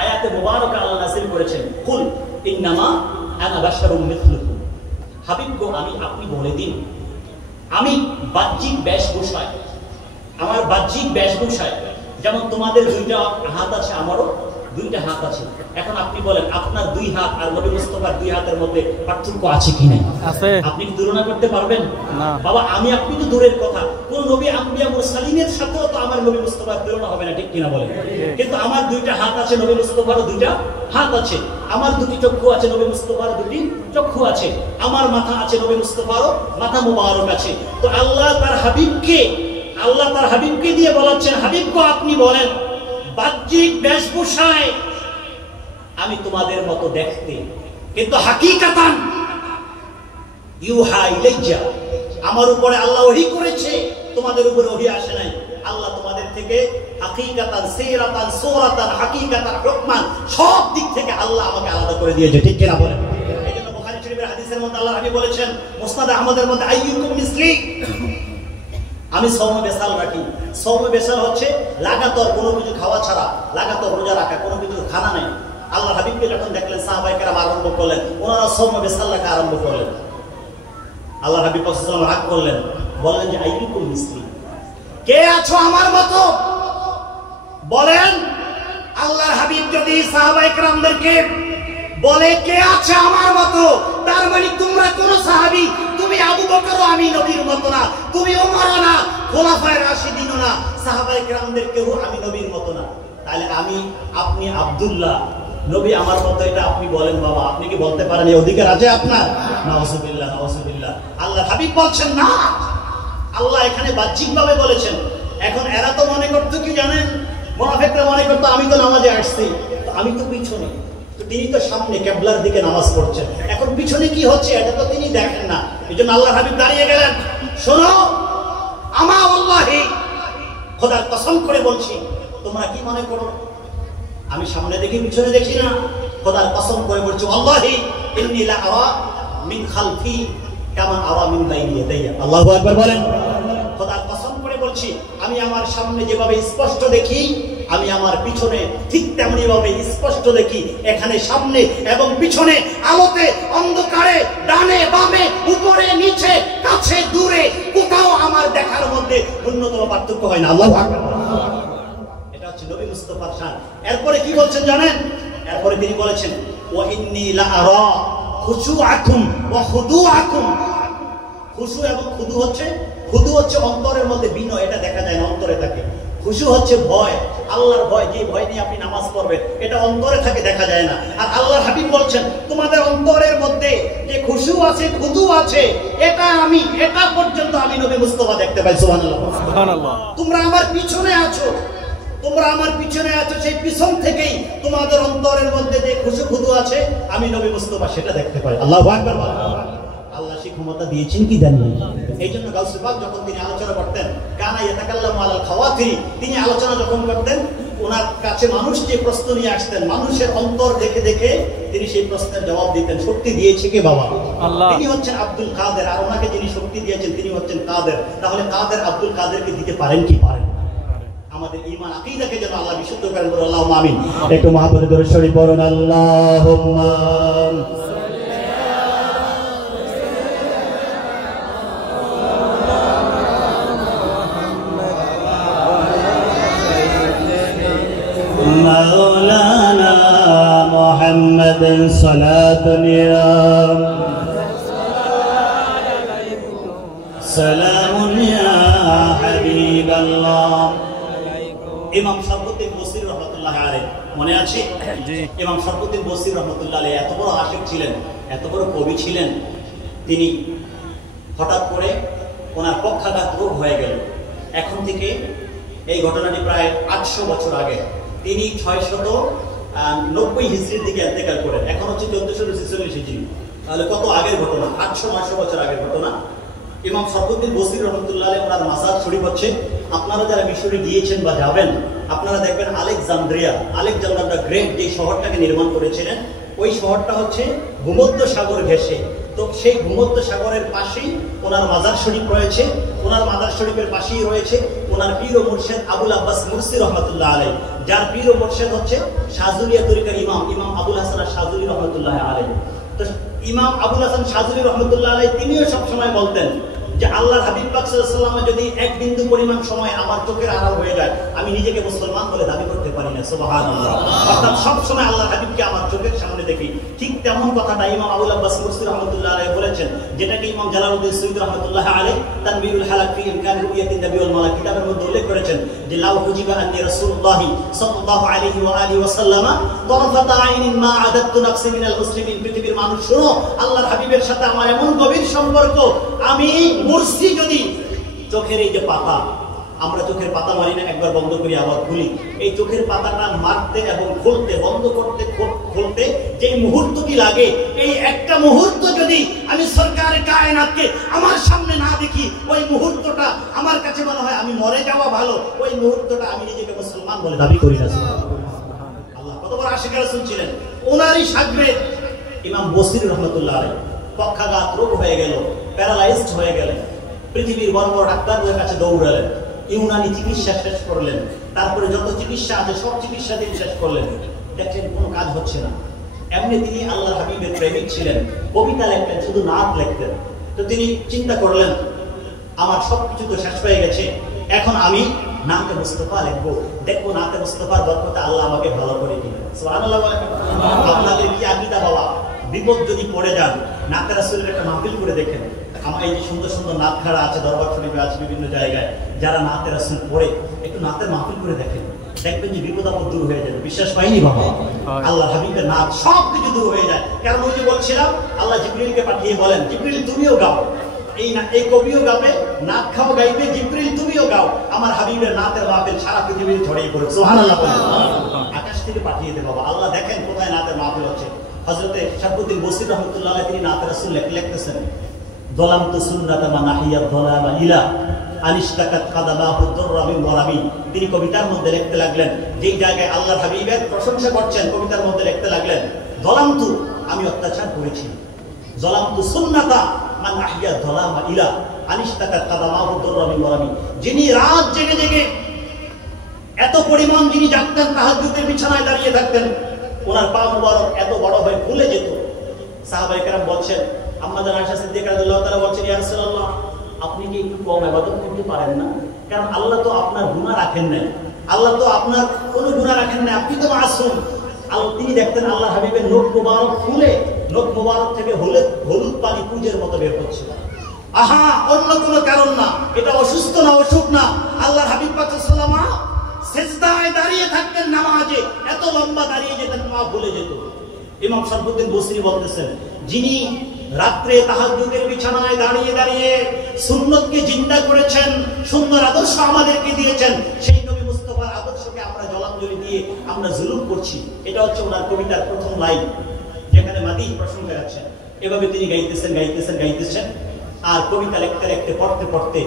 আয়াতে মুবারাকা আল্লাহ নাযিল করেছেন, কুল ইন্নামা আনা বাশারুম মিথলুকুম, হাবিব গো আপনি বলে দিন আমি বাহ্যিক বেশভূষায়, আমার বাহ্যিক বেশভূষায় যেমন তোমাদের দুইটা হাত আছে, আমারও দুইটা হাত আছে। এখন আপনি বলেন আপনার দুই হাত আর নবী মুস্তাফার দুই হাতের মধ্যে পার্থক্য আছে কি নাই? আছে। আপনি কি তুলনা করতে পারবেন? না বাবা, আপনি তো দূরের কথা, কোন নবী আম্বিয়া মুরসালিনের সাথেও তো আমার নবী মুস্তাফার তুলনা হবে না, ঠিক কিনা বলেন? কিন্তু আমার দুইটা হাত আছে, নবী মুস্তাফারও দুইটা হাত আছে। আমার দুটি চক্ষু আছে, নবী মুস্তাফারও দুটি চক্ষু আছে। আমার মাথা আছে, নবী মুস্তাফারও মাথা মুবারক আছে। তো আল্লাহ তার হাবিবকে দিয়ে বলাচ্ছেন, হাবিব গো আপনি বলেন বাহ্যিক বেশভূষায় আমি তোমাদের মতো দেখতে, কিন্তু হাকিকাতান ইউহা ইলাইয়া, আমার উপরে আল্লাহ ওহী করেছে, তোমাদের উপরে ওহী আসে নাই। আল্লাহ তোমাদের থেকে হাকিকাতান, সিরাতান, সূরাতান, হাকিকাতান, হুকমান সব দিক থেকে আল্লাহ আমাকে আলাদা করে দিয়েছে, ঠিক কিনা বলেন? এইজন্য বুখারী শরীফের হাদিসের মধ্যে আল্লাহ নবী বলেছেন, মুসনাদ আহমদের মধ্যে, আইয়ুকুম মিসলি, আমি সওমে বেসাল রাখি। সওমে বেসাল হচ্ছে লাগাতার কোনো কিছু খাওয়া ছাড়া, লাগাতার রোজা রাখা, কোনো কিছু খানা নেই। আল্লাহ হাবিবকে যখন দেখলেন, সাহাবায়ে কেরাম আরম্ভ করলেন, ওনারা সওমে বেসাল রাখা আরম্ভ করলেন। আল্লাহ হাবিব সাল্লাল্লাহু আলাইহি ওয়াসাল্লাম রাগ করলেন, বললেন যে আইয়ুকুম মিসলি, কে আছো আমার মতো? বলেন, আল্লাহর হাবিব যদি সাহাবায়ে কেরামদেরকে বলে কে আছে আমার মতো, তার মানে তোমরা কোন সাহাবী, তুমি আবু বকর, আমি নবীর মতো না, তুমি ওমর না, খোলাফায়ে রাশিদিনও না, সাহাবায়ে কেরামদের কেউ আমি নবীর মতো না। তাহলে আপনি আব্দুল্লাহ, নবী আমার মতো, এটা আপনি বলেন বাবা, আপনি কি বলতে পারেন? এই অধিকার আছে আপনার? নাউজুবিল্লাহ, নাউজুবিল্লাহ। আল্লাহ হাবিব বলছেন না, আল্লাহ এখানে বাহ্যিকভাবে বলেছেন। এখন এরা তো মনে করতো কি জানেন, মুনাফিকরা মনে করতো আমি তো নামাজে আসছি, তো আমি তো পিছনে, তিনি তো সামনে কিবলার দিকে নামাজ পড়ছেন, এখন পিছনে কি হচ্ছে এটা তো তিনি দেখেন না। এইজন্য আল্লাহ হাবিব দাঁড়িয়ে গেলেন, শোনো, আমা আল্লাহি, খোদার কসম করে বলছি, তোমরা কি মনে করো আমি সামনে দেখি পিছনে দেখি না? খোদার কসম করে বলছি, আল্লাহি ইন্নী লা আরা মিন খালফি কামা আরা মিন বাইনি ইয়াদাইয়া। আল্লাহু আকবার বলেন। খোদার কসম করে বলছি, আমি আমার সামনে যেভাবে স্পষ্ট দেখি, আমি আমার পিছনে ঠিক তেমনি ভাবে স্পষ্ট দেখি। এখানে সামনে এবং পিছনে, আলোতে অন্ধকারে, ডানে বামে, উপরে নিচে, কাছে দূরে, কোথাও আমার দেখার মধ্যে ন্যূনতম পার্থক্য হয় না। আল্লাহু আকবার। এটা হচ্ছে নবী মুস্তাফার শান। এরপরে কি বলছেন জানেন? এরপরে তিনি বলেছেন, ওয়া ইন্নী লা আরা খুশুআকুম ওয়া খুদুআকুম। খুশু এবং খুদু হচ্ছে অন্তরের মধ্যে বিনয়, এটা দেখা যায় না, অন্তরে থাকে। খুশু হচ্ছে ভয়, আল্লাহর ভয়, যে ভয় নিয়ে আপনি নামাজ পড়বেন, এটা অন্তরে থাকে, দেখা যায় না। আর আল্লাহর হাবিব বলছেন, তোমাদের অন্তরের মধ্যে যে খুশু আছে, খুদু আছে, এটা পর্যন্ত আমি নবী মুস্তাফা দেখতে পাই। সুবহানাল্লাহ, সুবহানাল্লাহ। তোমরা আমার পিছনে আছো, সেই পিছন থেকেই তোমাদের অন্তরের মধ্যে যে খুশু খুদু আছে, আমি নবী মুস্তাফা সেটা দেখতে পাই। আল্লাহু আকবার। আল্লাহ সেই ক্ষমতা দিয়েছেন কি জানেন? এই জন্য গাউসে পাক যখন তিনি আলোচনা করতেন, কানা ইয়াতাকাল্লামু আলাল খাওয়াতির, তিনি আলোচনা যখন করতেন, ওনার কাছে মানুষ যে প্রশ্ন নিয়ে আসতেন, মানুষের অন্তর দেখে দেখে তিনি সেই প্রশ্নের জবাব দিতেন। শক্তি দিয়েছে কে? বাবা আল্লাহ। তিনি হচ্ছেন আব্দুল কাদের, আর ওনাকে যিনি শক্তি দিয়েছেন তিনি হচ্ছেন কাদের। তাহলে কাদের আব্দুল কাদেরকে দিতে পারেন কি পারেন? আমাদের ঈমান আকীদাকে যেন আল্লাহ বিশুদ্ধ করেন, বলুন আল্লাহুম্মা আমিন। একটু মহাপবিত্র দরুদ শরীফ পড়ুন, আল্লাহুম্মা مولانا محمد صلاة سلام يا حبيب الله ইমাম শরফুদ্দীন বসরি রহমতুল্লাহ আলাইহি, মনে আছে? ইমাম শরফুদ্দীন বসরি রহমতুল্লাহ আলাইহি এত বড় আশিক ছিলেন, এত বড় কবি ছিলেন, তিনি হঠাৎ করে ওনার পক্ষাঘাত রোগ হয়ে গেল। এখন থেকে এই ঘটনাটি প্রায় 800 বছর আগে, তিনি 690 হিজরির দিকে ইন্তেকাল করেন। এখন হচ্ছে 1446 হিজরি, তাহলে কত আগের ঘটনা? 800-900 বছর আগের ঘটনা। ইমাম শরফুদ্দীন বসরি রহমতুল্লাহ আলাইহি ওনার মাজার শরীফ হচ্ছে, আপনারা যারা মিশরে গিয়েছেন বা যাবেন, আপনারা দেখবেন আলেকজান্দ্রিয়া, আলেকজান্ডার দ্য গ্রেট যে শহরটাকে নির্মাণ করেছিলেন, ওই শহরটা হচ্ছে ভূমধ্য সাগর ঘেঁষে। তো সেই ভূমধ্য সাগরের পাশেই ওনার মাজার শরীফ রয়েছে। ওনার মাজার শরীফের পাশেই রয়েছে ওনার পীর ও মুর্শিদ আবুল আব্বাস মুরসি রহমতুল্লাহ আলাইহি, যার পীর ও মুর্শিদ হচ্ছে শাযুলিয়া তরিকার ইমাম আবুল হাসান শাযুলি রহমতুল্লাহ আলাইহি। তো ইমাম আবুল হাসান শাযুলি রহমতুল্লাহ আলাইহি তিনিও সবসময় বলতেন যে আল্লাহর হাবিব পাক সাল্লাল্লাহু আলাইহি ওয়াসাল্লাম যদি এক বিন্দু পরিমাণ সময় আমার চোখের আড়াল হয়ে যায়, আমি নিজেকে মুসলমান বলে দাবি করতে পারি না। সুবহানাল্লাহ। অর্থাৎ সব সময় আল্লাহর হাবিবকে আমার চোখের সামনে দেখি। ঠিক তেমন কথাটা ইমাম আবুল আব্বাস মুরসি রাহমাতুল্লাহ আলাইহি বলেছেন, যেটাকে ইমাম জালালউদ্দিন সুয়ুতী রাহমাতুল্লাহ আলাইহি তানবীরুল হালাক ফি ইমকান রুয়ায়াতিন নবী ওয়াল মালাক কিতাবের মধ্যে উল্লেখ করেছেন যে লাউ হুজিবা আন্নি রাসূলুল্লাহ সাল্লাল্লাহু আলাইহি ওয়া আলিহি ওয়াসাল্লাম তরফাতা আইনিন মা আদাতু নাফসি মিনাল মুসলিমিন। পৃথিবীর মানুষ শুনো, আল্লাহর হাবিবের সাথে আমার এমন গভীর সম্পর্ক, আমি মুরসি যদি চোখের এই যে পাতা, আমরা চোখের পাতা মারি না, একবার বন্ধ করি আবার খুলি, এই চোখের পাতাটা মারতে এবং খুলতে, বন্ধ করতে খুলতে যে মুহূর্তটি লাগে, এই একটা মুহূর্ত যদি আমি সরকারে কায়নাতকে আমার সামনে না দেখি, ওই মুহূর্তটা আমার কাছে মনে হয় আমি মরে যাওয়া ভালো। ওই মুহূর্তটা আমি নিজেকে মুসলমান বলে দাবি করি না। আল্লাহ কত বড় আশিক রাসূল ছিলেন। ওনারই শাগরেদ ইমাম বসরি রহমতুল্লাহ আলাইহি পক্ষাঘাত রোগ হয়ে গেল, প্যারালাইজড হয়ে গেলেন। পৃথিবীর বড় বড় ডাক্তারদের কাছে দৌড়ালেন, ইউনানি চিকিৎসা শেষ করলেন, তারপরে যত চিকিৎসা আছে সব চিকিৎসা তিনি শেষ করলেন, দেখলেন কোনো কাজ হচ্ছে না। এমনি তিনি আল্লাহর হাবিবের প্রেমিক ছিলেন, কবিতা লিখতেন, শুধু নাত লিখতেন। তো তিনি চিন্তা করলেন, আমার সবকিছু তো শেষ হয়ে গেছে, এখন আমি নাতে মুস্তাফা লিখবো, দেখবো নাতে মুস্তাফার বরকতে আল্লাহ আমাকে ভালো করে দিবেন। সুবহানাল্লাহ। আপনাদের কি আকীদা বাবা, বিপদ যদি পড়ে যান, নাতে রাসূলের একটা মাহফিল করে দেখেন। আমার এই যে সুন্দর সুন্দর নাত খাড়া আছে, দরবার শরীফে আছে, বিভিন্ন জায়গায় যারা নাতে রাসূল পড়ে, একটু নাতের মাহফিল করে দেখেন, দেখবেন যে বিপদ আপদ দূর হয়ে যাবে। বিশ্বাস পাইনি বাবা? আল্লাহ হাবিবের নাত সব কিছু দূর হয়ে যায়। কারণ ওই যে বলছিলাম, আল্লাহ জিবরিলকে পাঠিয়ে বলেন, জিবরিল তুমিও গাও, এই কবিও গাবে, নাত খাও গাইবে, জিবরিল তুমিও গাও, আমার হাবিবের নাতের মাহফিল সারা পৃথিবীতে ছড়িয়ে পড়ে। সুবহানাল্লাহ। আকাশ থেকে পাঠিয়ে দে বাবা। আল্লাহ দেখেন কোথায় নাতের মাহফিল হচ্ছে। হযরতে শরফুদ্দীন বসরি রাহমাতুল্লাহ আলাইহি তিনি নাতে রাসূল লিখতেছেন, দলামতু সুন্নাতা মান আহিয়া দলামা ইলা আনিশতাকাত কাদামাহু দুররা মিন ওয়ারামি। তিনি কবিতার মধ্যে লিখতে লাগলেন, যেই জায়গায় আল্লাহর হাবিবের প্রশংসা করছেন, কবিতার মধ্যে লিখতে লাগলেন, দলামতু আমি অত্যাচার করেছি, দলামতু সুন্নাতা মান আহিয়া দলামা ইলা আনিশতাকাত কাদামাহু দুররা মিন ওয়ারামি। যিনি রাত জেগে জেগে এত পরিমাণ যিনি জাগতেন, তাহাজ্জুদের বিছানায় দাঁড়িয়ে থাকতেন, ওনার পা মুবারক এত বড় হয়ে ফুলে যেত। সাহাবায়ে কেরাম বলছেন, আম্মা জান আয়েশা সিদ্দিকা রাদিয়াল্লাহু তাআলা বলছেন, ইয়া রাসূলুল্লাহ আপনি কি একটু কম ইবাদত করতে পারেন না? কারণ আল্লাহ তো আপনার গুনাহ রাখেন না, আল্লাহ তো আপনার কোনো গুনাহ রাখেন না, আপনি তো মাসুম। তিনি দেখতেন আল্লাহ হাবিবের নখ মুবারক ফুলে, নখ মুবারক থেকে হলুদ পানি পুঁজের মতো বের হচ্ছে। আহা, অন্য কোনো কারণ না, এটা অসুস্থ না, অসুখ না। আল্লাহর হাবিব পাক সাল্লাল্লাহু আলাইহি ওয়াসাল্লাম সিজদায় দাঁড়িয়ে থাকতেন, নামাজে এত লম্বা দাঁড়িয়ে যেতেন, পা ভুলে যেত। ইমাম শরফুদ্দীন বসরি বলতেছেন, যিনি রাত্রে তাহাজ্জুদের বিছানায় দাঁড়িয়ে দাঁড়িয়ে সুন্নতকে জিন্দা করেছেন, সুন্দর আদর্শ আমাদেরকে দিয়েছেন, সেই নবী মুস্তাফার আদর্শকে আমরা জলাঞ্জলি দিয়ে আমরা জুলুম করছি। এটা হচ্ছে ওনার কবিতার প্রথম লাইন, যেখানে মাদিহ প্রসঙ্গে আছেন। এভাবে তিনি গাইতেছেন। আর কবিতা লিখতে লিখতে পড়তে পড়তে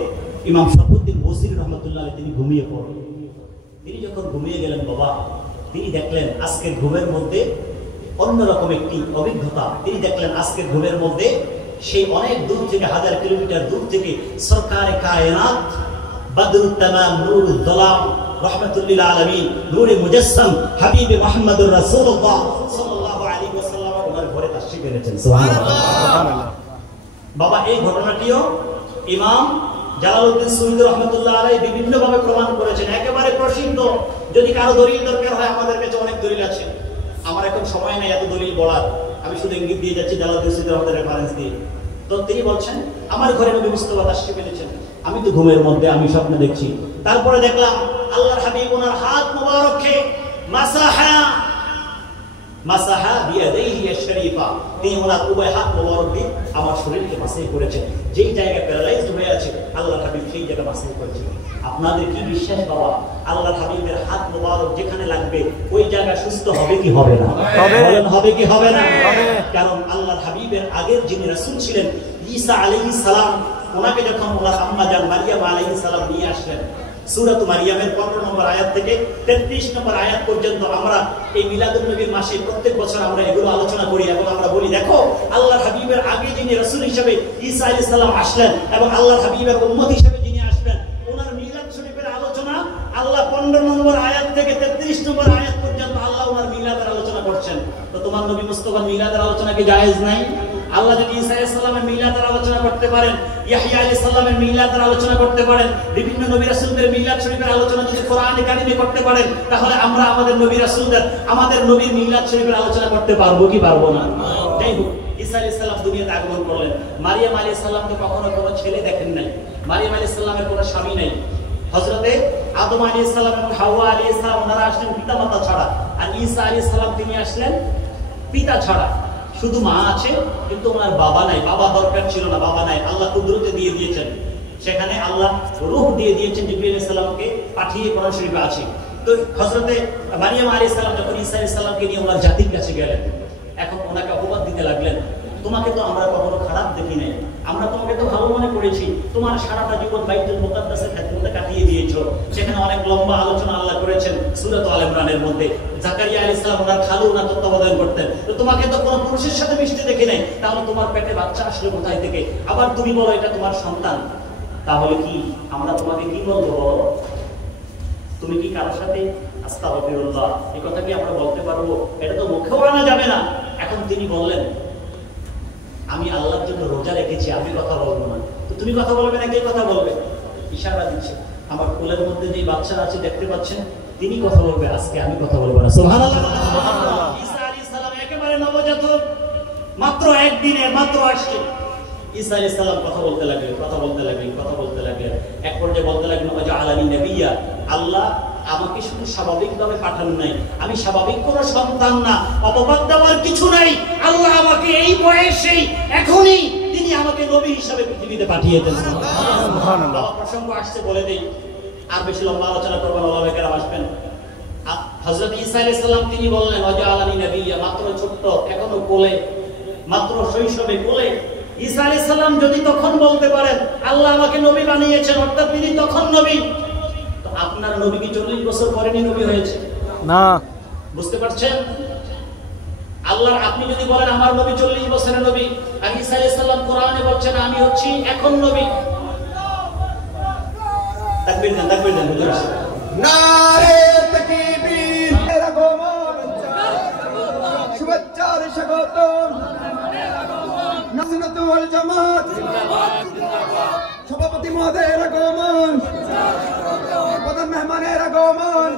ইমাম শরফুদ্দীন বসরি রাহমাতুল্লাহ আলাইহি তিনি ঘুমিয়ে পড়লেন। তিনি যখন ঘুমিয়ে গেলেন বাবা, তিনি দেখলেন আজকের ঘুমের মধ্যে অন্যরকম একটি অভিজ্ঞতা। তিনি দেখলেন আজকের ঘুমের মধ্যে সেই অনেক দূর থেকে, 1000 কিলোমিটার দূর থেকে সরকারে কায়নাত বদরুত তামাম নূরুল যালাম রাহমাতুল লিল আলামিন নূরে মুজাসসাম হাবিবে মুহাম্মদুর রাসূলুল্লাহ সাল্লাল্লাহু আলাইহি ওয়াসাল্লাম ওনার ঘরে তাশরীফ এনেছেন। সুবহানাল্লাহ। বাবা এই ঘটনাটিও ইমাম জালালউদ্দিন সুয়ুতী রাহমাতুল্লাহ আলাইহি বিভিন্ন ভাবে প্রমাণ করেছেন, একেবারে প্রসিদ্ধ। যদি কারো দলিল দরকার হয়, আমাদের কাছে অনেক দলিল আছে। আমার এখন সময় নেই এত দলিল বলার, আমি শুধু ইঙ্গিত দিয়ে যাচ্ছি জালালউদ্দিন সুয়ুতী আমাদের রেফারেন্স দিয়ে। তো তিনি বলছেন, আমার ঘরে নবী মুস্তাফা তাশরীফ এনেছেন, আমি তো ঘুমের মধ্যে আমি স্বপ্ন দেখছি। তারপরে দেখলাম আল্লাহর হাবিব ওনার হাত মোবারককে মাসাহা বিয়াদাইহি আশ-শরীফা, তিনি ওনার উভয় হাত মোবারক দিয়ে আমার শরীরকে মাসাহ করেছেন। যেই জায়গা প্যারালাইজড হয়ে আছে আল্লাহর হাবিব সেই জায়গা মাসাহ করেছেন। আপনাদের কি বিশ্বাস বাবা, আল্লাহর হাবিবের হাত মোবারক যেখানে লাগবে ওই জায়গা সুস্থ হবে কি হবে না? হবে কি হবে না? কারণ আল্লাহর হাবিবের আগের যিনি রাসূল ছিলেন ঈসা আলাইহিস সালাম, ওনাকে যখন ওনার আম্মা জান মারিয়াম আলাইহিস সালাম নিয়ে আসলেন, সূরা মারিয়ামের 15 নম্বর আয়াত থেকে 33 নম্বর আয়াত পর্যন্ত আমরা এই মিলাদুন নবীর মাসে প্রত্যেক বছর আমরা এগুলো আলোচনা করি এবং আমরা বলি দেখো আল্লাহর হাবিবের আগে যিনি রাসূল হিসেবে ঈসা আলাইহিস সালাম আসলেন এবং আল্লাহর হাবিবের উম্মত হিসেবে যিনি আসবেন ওনার মিলাদ শরীফের আলোচনা আল্লাহ 15 নম্বর আয়াত থেকে 33 নম্বর আয়াত পর্যন্ত আল্লাহ ওনার মিলাদের আলোচনা করছেন। তো তোমার নবী মুস্তাফার মিলাদের আলোচনা কি জায়েজ নাই? আল্লাহ যদি ঈসা আলাইহিস সালামের মিলাদের আলোচনা করতে পারেন, ইয়াহইয়া আলাইহিস সালামের মিলাদের আলোচনা করতে পারেন, বিভিন্ন নবী রাসূলদের মিলাদ শরীফের আলোচনা যদি কোরআনে কারিমে করতে পারেন, তাহলে আমরা আমাদের নবী রাসূলদের আমাদের নবীর মিলাদ শরীফের আলোচনা করতে পারবো কি পারবো না? যাই হোক, ঈসা আলাইহিস সালাম দুনিয়াতে আগমন করলেন। মারিয়াম আলাইহিস সালাম তো কখনো কোনো ছেলে দেখেন নাই, মারিয়াম আলাইহিস সালামের কোনো স্বামী নাই। হযরতে আদম আলাইহিস সালাম এবং হাওয়া আলাইহিস সালাম ওনারা আসলেন পিতামাতা ছাড়া, আর ঈসা আলাইহিস সালাম তিনি আসলেন পিতা ছাড়া, শুধু মা আছে কিন্তু ওনার বাবা নাই। বাবা দরকার ছিল না, বাবা নাই, আল্লাহ কুদরতে দিয়ে দিয়েছেন। সেখানে আল্লাহ রূহ দিয়ে দিয়েছেন, জিবরিল আলাইহিস সালামকে পাঠিয়ে কোরআন শরীফে আছে। তো হযরতে মারিয়াম আলাইহিস সালাম যখন ঈসা আলাইহিস সালামকে নিয়ে ওনার জাতির কাছে গেলেন, এখন ওনাকে অপবাদ দিতে লাগলেন, তোমাকে তো আমরা কখনো খারাপ দেখি নাই, আমরা তোমাকে তো ভালো মনে করেছি, তোমার সারাটা জীবন বাইতুল মুকাদ্দাসের খেদমতে কাটিয়ে দিয়েছো। সেখানে অনেক লম্বা আলোচনা আল্লাহ করেছেন সূরা আল ইমরানের মধ্যে। জাকারিয়া আলাইহিস সালাম ওনার খালু না তত্ত্বাবধান করতেন, তো তোমাকে তো কোনো পুরুষের সাথে মিশতে দেখি নাই, তাহলে তোমার পেটে বাচ্চা আসলো কোথায় থেকে? আবার তুমি বলো এটা তোমার সন্তান, তাহলে কি আমরা তোমাকে কি বলবো বলো? তুমি কি কারোর সাথে আস্তাগফিরুল্লাহ এই কথা কি আমরা বলতে পারবো? এটা তো মুখেও আনা যাবে না। এখন তিনি বললেন আমি আল্লাহর জন্য রোজা রেখেছি, আমি কথা বলবো না। তো তুমি কথা বলবে না, কে কথা বলবে? ইশারা দিচ্ছে, আমার কোলের মধ্যে যে বাচ্চা আছে দেখতে পাচ্ছেন তিনি কথা বলবে, আজকে আমি কথা বলবো না। সুবহানাল্লাহ। ঈসা আলাইহিস সালাম একেবারে নবজাতক, মাত্র একদিনে মাত্র আসছে। ঈসা আলাইহিস সালাম কথা বলতে লাগলেন, কথা বলতে লাগলেন, কথা বলতে লাগলেন। এক পর্যায়ে বলতে লাগলেন ওয়াজআলানি নাবিয়্যা, আল্লাহ আমাকে শুধু স্বাভাবিকভাবে পাঠান নাই, আমি স্বাভাবিক কোনো সন্তান না, অপবাদ দেওয়ার কিছু নাই। আল্লাহ আমাকে এই বয়সেই এখনই তিনি আমাকে নবী হিসেবে পৃথিবীতে পাঠিয়েছেন। সুবহানাল্লাহ। প্রসঙ্গ আসছে বলে দেই, আর বেশি লম্বা আলোচনা করব না, ওলামায়ে কেরাম আসবেন। হযরত ঈসা আলাইহিস সালাম তিনি বললেন ওয়াজআলানি নাবিয়্যা, মাত্র ছোট্ট, এখনো কোলে, মাত্র শৈশবে কোলে। ঈসা আলাইহিস সালাম যদি তখন বলতে পারেন আল্লাহ আমাকে নবী বানিয়েছেন, অর্থাৎ তিনি তখন নবী, তো আপনার নবী কি 40 বছর পরেনি নবী হয়েছে? না। বুঝতে পারছেন? আল্লাহর আপনি যদি বলেন আমার নবী 40 বছরের নবী, আর ঈসা আলাইহিস সালাম কোরআনে বলছেন আমি হচ্ছি এখন নবী। তাকবীর দেন, তাকবীর দেন, হুজুর আসেন। নারে তাকবীর, আগমন শুভেচ্ছার স্বাগতম, নাসিরাতুল ওয়াল জামাত জিন্দাবাদ, সভাপতি মহোদয়ের আগমন, প্রধান মেহমানের আগমন।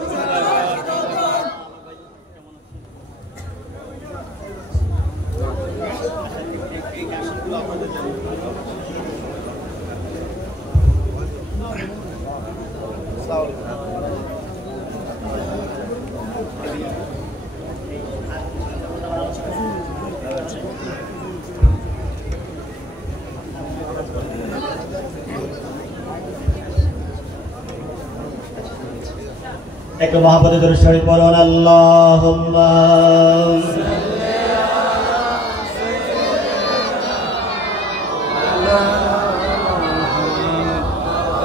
একটু মহাপদে দরুদ শরীফ পড়ুন। আল্লাহুম্মা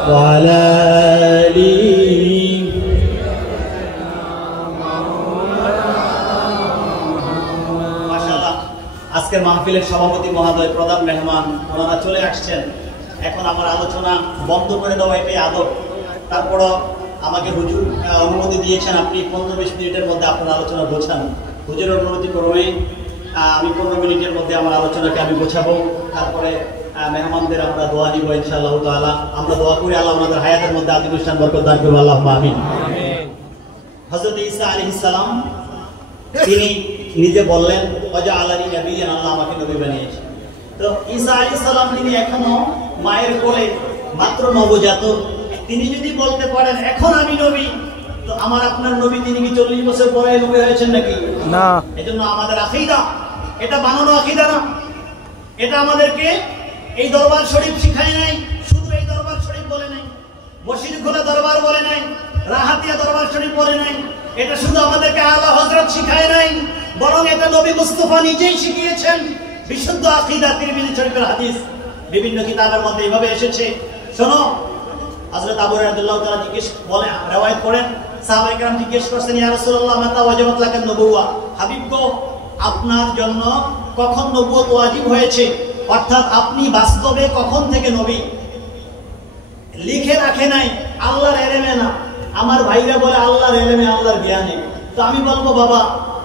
ওয়া আলা আলি মাশাআল্লাহ। আজকের মাহফিলের সভাপতি মহোদয়, প্রধান মেহমান ওনারা চলে আসছেন। এখন আমার আলোচনা বন্ধ করে দেওয়া এটাই আদব। তারপরও আমাকে হুজুর অনুমতি দিয়েছেন আপনি 15-20 মিনিটের মধ্যে আপনার আলোচনা গোছান। হুজুরের অনুমতি ক্রমে আমি 15 মিনিটের মধ্যে আমার আলোচনাকে আমি গোছাবো। তারপরে মেহমানদের আমরা দোয়া নিব ইনশাআল্লাহ তাআলা। আমরা দোয়া করি আল্লাহ আমাদের হায়াতের মধ্যে আদিমুস্তান বরকত দান করুন, আল্লাহুম্মা আমিন। হযরত ঈসা আলাইহিস সালাম তিনি নিজে বললেন ওয়াজআলানি নাবিয়্যান, আল্লাহ আমাকে নবী বানিয়েছেন। তো ঈসা আলাইহিস সালাম তিনি এখনো মায়ের কোলে, মাত্র নবজাতক, তিনি যদি বলতে পারেন এখন আমি নবী, তো আমার আপনার নবী তিনি কি 40 বছর পরে নবী হয়েছেন নাকি? না। এজন্য আমাদের আকীদা, এটা বানানো আকীদা না, এটা আমাদেরকে এই দরবার শরীফ শিখায় নাই। শুধু এই দরবার শরীফ বলে নাই, মসজিদ খোলা দরবার বলে নাই, রাহাতিয়া দরবার শরীফ বলে নাই, এটা শুধু আমাদেরকে আলা হযরত শিখায় নাই, বরং এটা নবী মুস্তাফা নিজেই শিখিয়েছেন। বিশুদ্ধ আকীদা, তিরমিজি শরীফের হাদিস, বিভিন্ন কিতাবের মধ্যে এইভাবে এসেছে। শোনো, হযরত আবু হুরায়রা রাদিয়াল্লাহু তাআলা জিজ্ঞেস বলে রওয়ায়াত করেন, সাহাবায়ে কেরাম জিজ্ঞেস করছেন, ইয়া রাসূলুল্লাহ মাতা ওয়াজিবাত লাকান নবুওয়া, হাবিব গো আপনার জন্য কখন নবুয়ত ওয়াজিব হয়েছে, অর্থাৎ আপনি বাস্তবে কখন থেকে নবী? লিখে রাখে নাই, আল্লাহর ইলমে না। আমার ভাইরা বলে আল্লাহর ইলমে, আল্লাহর জ্ঞানে। তো আমি বলবো বাবা,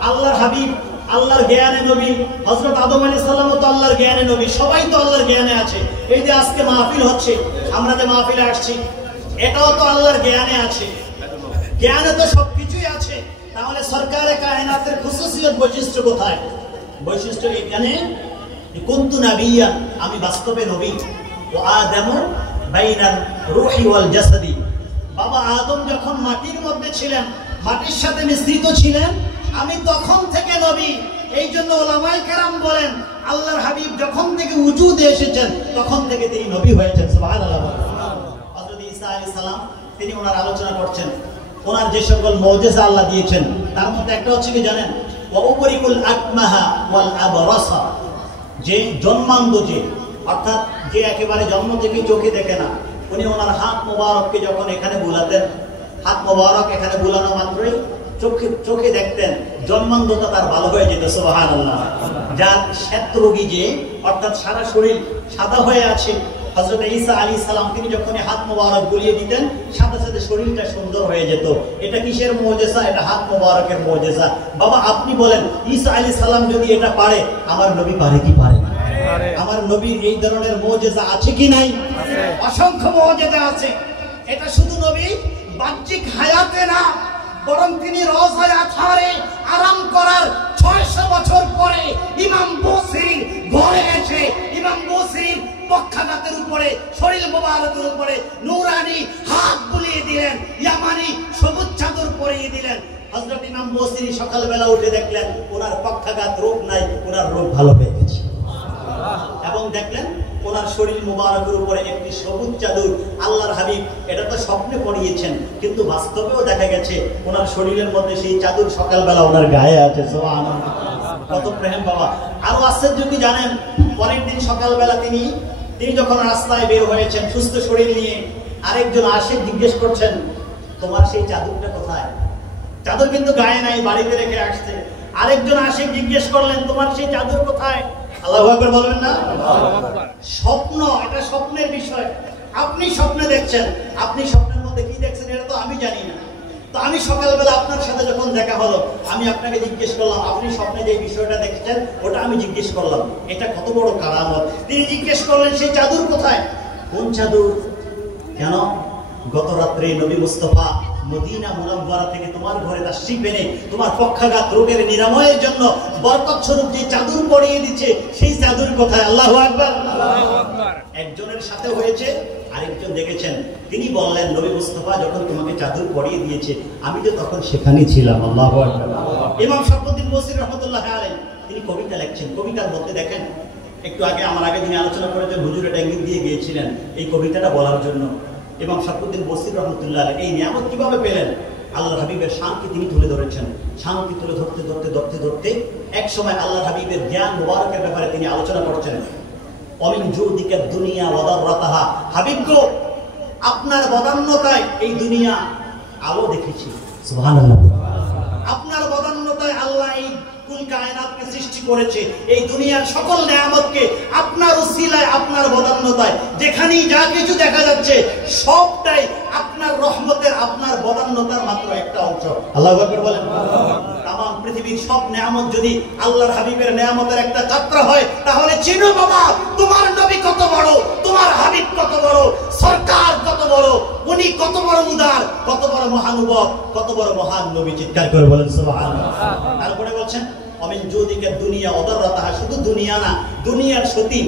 আল্লাহর হাবিব আল্লাহর জ্ঞানে নবী, হযরত আদম আলাইহিস সালাম তো আল্লাহর জ্ঞানে নবী, সবাই তো আল্লাহর জ্ঞানে আছে। এই যে আজকে মাহফিল হচ্ছে, আমরা যে মাহফিলে আসছি, এটাও তো আল্লাহর জ্ঞানে আছে। জ্ঞানে তো সবকিছুই আছে। তাহলে সরকারে কায়নাতের খুসুসিয়ত বৈশিষ্ট্য কোথায়? বৈশিষ্ট্য এখানে, কুনতু নাবিয়্যান, আমি বাস্তবে নবী। ওয়া আদামু বাইনার রূহি ওয়াল জাসাদি, বাবা আদম যখন মাটির মধ্যে ছিলেন, মাটির সাথে মিশ্রিত ছিলেন, আমি তখন থেকে নবী। এই জন্য উলামায়ে কেরাম বলেন, আল্লাহর হাবিব যখন থেকে উজুদে এসেছেন তখন থেকে তিনি নবী হয়েছেন। সুবহানাল্লাহ। হযরত ঈসা আলাইহিস সালাম তিনি ওনার আলোচনা করছেন, ওনার যে সকল মুজিজা আল্লাহ দিয়েছেন, তার মধ্যে একটা হচ্ছে কি জানেন? ওয়া উবরিকুল আকমাহা ওয়াল আবরাসা, যে জন্মান্ধ, যে অর্থাৎ যে একেবারে জন্ম থেকে চোখে দেখে না, উনি ওনার হাত মোবারককে যখন এখানে বুলাতেন, হাত মোবারক এখানে বুলানো মাত্রই চোখে দেখতেন, জন্মান্ধতা তার ভালো হয়ে যেত। সুবহানাল্লাহ। যার শ্বেত রোগী, যে অর্থাৎ সারা শরীর সাদা হয়ে আছে, হযরত ঈসা আলাইহিস সালাম তিনি যখন হাত মোবারক বুলিয়ে দিতেন, সাথে সাথে শরীরটা সুন্দর হয়ে যেত। এটা কিসের মুজিজা? এটা হাত মোবারকের মুজিজা। বাবা আপনি বলেন, ঈসা আলাইহিস সালাম যদি এটা পারে, আমার নবী পারে কি পারে না? আমার নবীর এই ধরনের মুজিজা আছে কি নাই? অসংখ্য মুজিজা আছে। এটা শুধু নবী বাহ্যিক হায়াতে না, বরং তিনি রওজায়ে আতহারে আরাম করার 600 বছর পরে ইমাম বুসির ঘরে এসে ইমাম বুসির পক্ষাঘাতের উপরে, শরীর মোবারকের উপরে নূরানি হাত বুলিয়ে দিলেন, ইয়ামানি সবুজ চাদর পরিয়ে দিলেন। হযরত ইমাম বুসির সকালবেলা উঠে দেখলেন ওনার পক্ষাঘাত রোগ নাই, ওনার রোগ ভালো হয়ে গেছে। এবং দেখলেন ওনার শরীর মুবারকের উপরে একটি সবুজ চাদর। আল্লাহর হাবিব এটা তো স্বপ্নে পড়িয়েছেন, কিন্তু বাস্তবেও দেখা গেছে ওনার শরীরের মধ্যে সেই চাদর সকালবেলা ওনার গায়ে আছে। সুবহানাল্লাহ। কত প্রেম বাবা। আরো আশ্চর্য কি জানেন? পরের দিন সকালবেলা তিনি যখন রাস্তায় বের হয়েছেন সুস্থ শরীর নিয়ে, আরেকজন আশিক জিজ্ঞেস করছেন, তোমার সেই চাদরটা কোথায়? চাদর কিন্তু গায়ে নাই, বাড়িতে রেখে আসছে। আরেকজন আশিক জিজ্ঞেস করলেন, তোমার সেই চাদর কোথায়? আল্লাহু আকবার বলবেন না? স্বপ্ন, এটা স্বপ্নের বিষয়। আপনি স্বপ্নে দেখছেন, আপনি স্বপ্নের মধ্যে কি দেখছেন এটা তো আমি জানি না। তো আমি সকালবেলা আপনার সাথে যখন দেখা হলো, আমি আপনাকে জিজ্ঞেস করলাম, আপনি স্বপ্নে যে বিষয়টা দেখছেন ওটা আমি জিজ্ঞেস করলাম, এটা কত বড় কারামত। তিনি জিজ্ঞেস করলেন, সেই চাদর কোথায়? কোন চাদর? কেন? গত রাত্রে নবী মুস্তাফা মদিনা মুনাওয়ারা থেকে তোমার ঘরে তাশরীফ এনে তোমার পক্ষাঘাত রোগের নিরাময়ের জন্য বরকত স্বরূপ যে চাদর পরিয়ে দিচ্ছে, সেই চাদর কোথায়? আল্লাহু আকবার। আল্লাহু আকবার। একজনের সাথে হয়েছে, আরেকজন দেখেছেন, তিনি বললেন, নবী মুস্তাফা যখন তোমাকে চাদর পরিয়ে দিয়েছে আমি তো তখন সেখানেই ছিলাম। আল্লাহু আকবার। ইমাম শরফুদ্দীন বসরি রাহমাতুল্লাহি আলাইহি তিনি কবিতা লিখছেন। কবিতার মধ্যে দেখেন, একটু আগে আমার আগে যিনি আলোচনা করেছেন হুজুর এটা ইঙ্গিত দিয়ে গিয়েছিলেন এই কবিতাটা বলার জন্য। এবং শরফুদ্দীন বসরি রাহমাতুল্লাহি আলাইহি এই নিয়ামত কিভাবে পেলেন, আল্লাহর হাবিবের শানকে তিনি তুলে ধরেছেন। শানকে তুলে ধরতে এক সময় আল্লাহর হাবিবের জ্ঞান মুবারকের ব্যাপারে তিনি আলোচনা করছেন। অমিন জুদিকা দুনিয়া ওয়া দাররাতাহা, হাবিব গো আপনার বদান্যতায় এই দুনিয়া আলো দেখেছি। সুবহানাল্লাহ। আপনার বদান্যতায় আল্লাহ এই কুল কায়নাতকে সৃষ্টি করেছে, এই দুনিয়ার সকল নিয়ামতকে আপনার উসিলায়, আপনার বদান্যতায় যেখানেই যা কিছু দেখা যাচ্ছে সবটাই আপনার রহমতের, আপনার বদান্যতার মাত্র একটা অংশ। আল্লাহু আকবার বলেন। তামাম পৃথিবীর সব নিয়ামত যদি আল্লাহর হাবিবের নিয়ামতের একটা যাত্রা হয়, তাহলে চিনো বাবা তোমার নবী কত বড়, তোমার হাবিব কত বড়, সরকার কত বড়, উনি কত বড় উদার, কত বড় মহানুভব, কত বড় মহান নবী। চিৎকার করে বলেন সুবহানাল্লাহ। তারপরে বলছেন অমিন জুদিকা দুনিয়া ওয়া দাররাতাহা, শুধু দুনিয়া না, দুনিয়ার সতীন,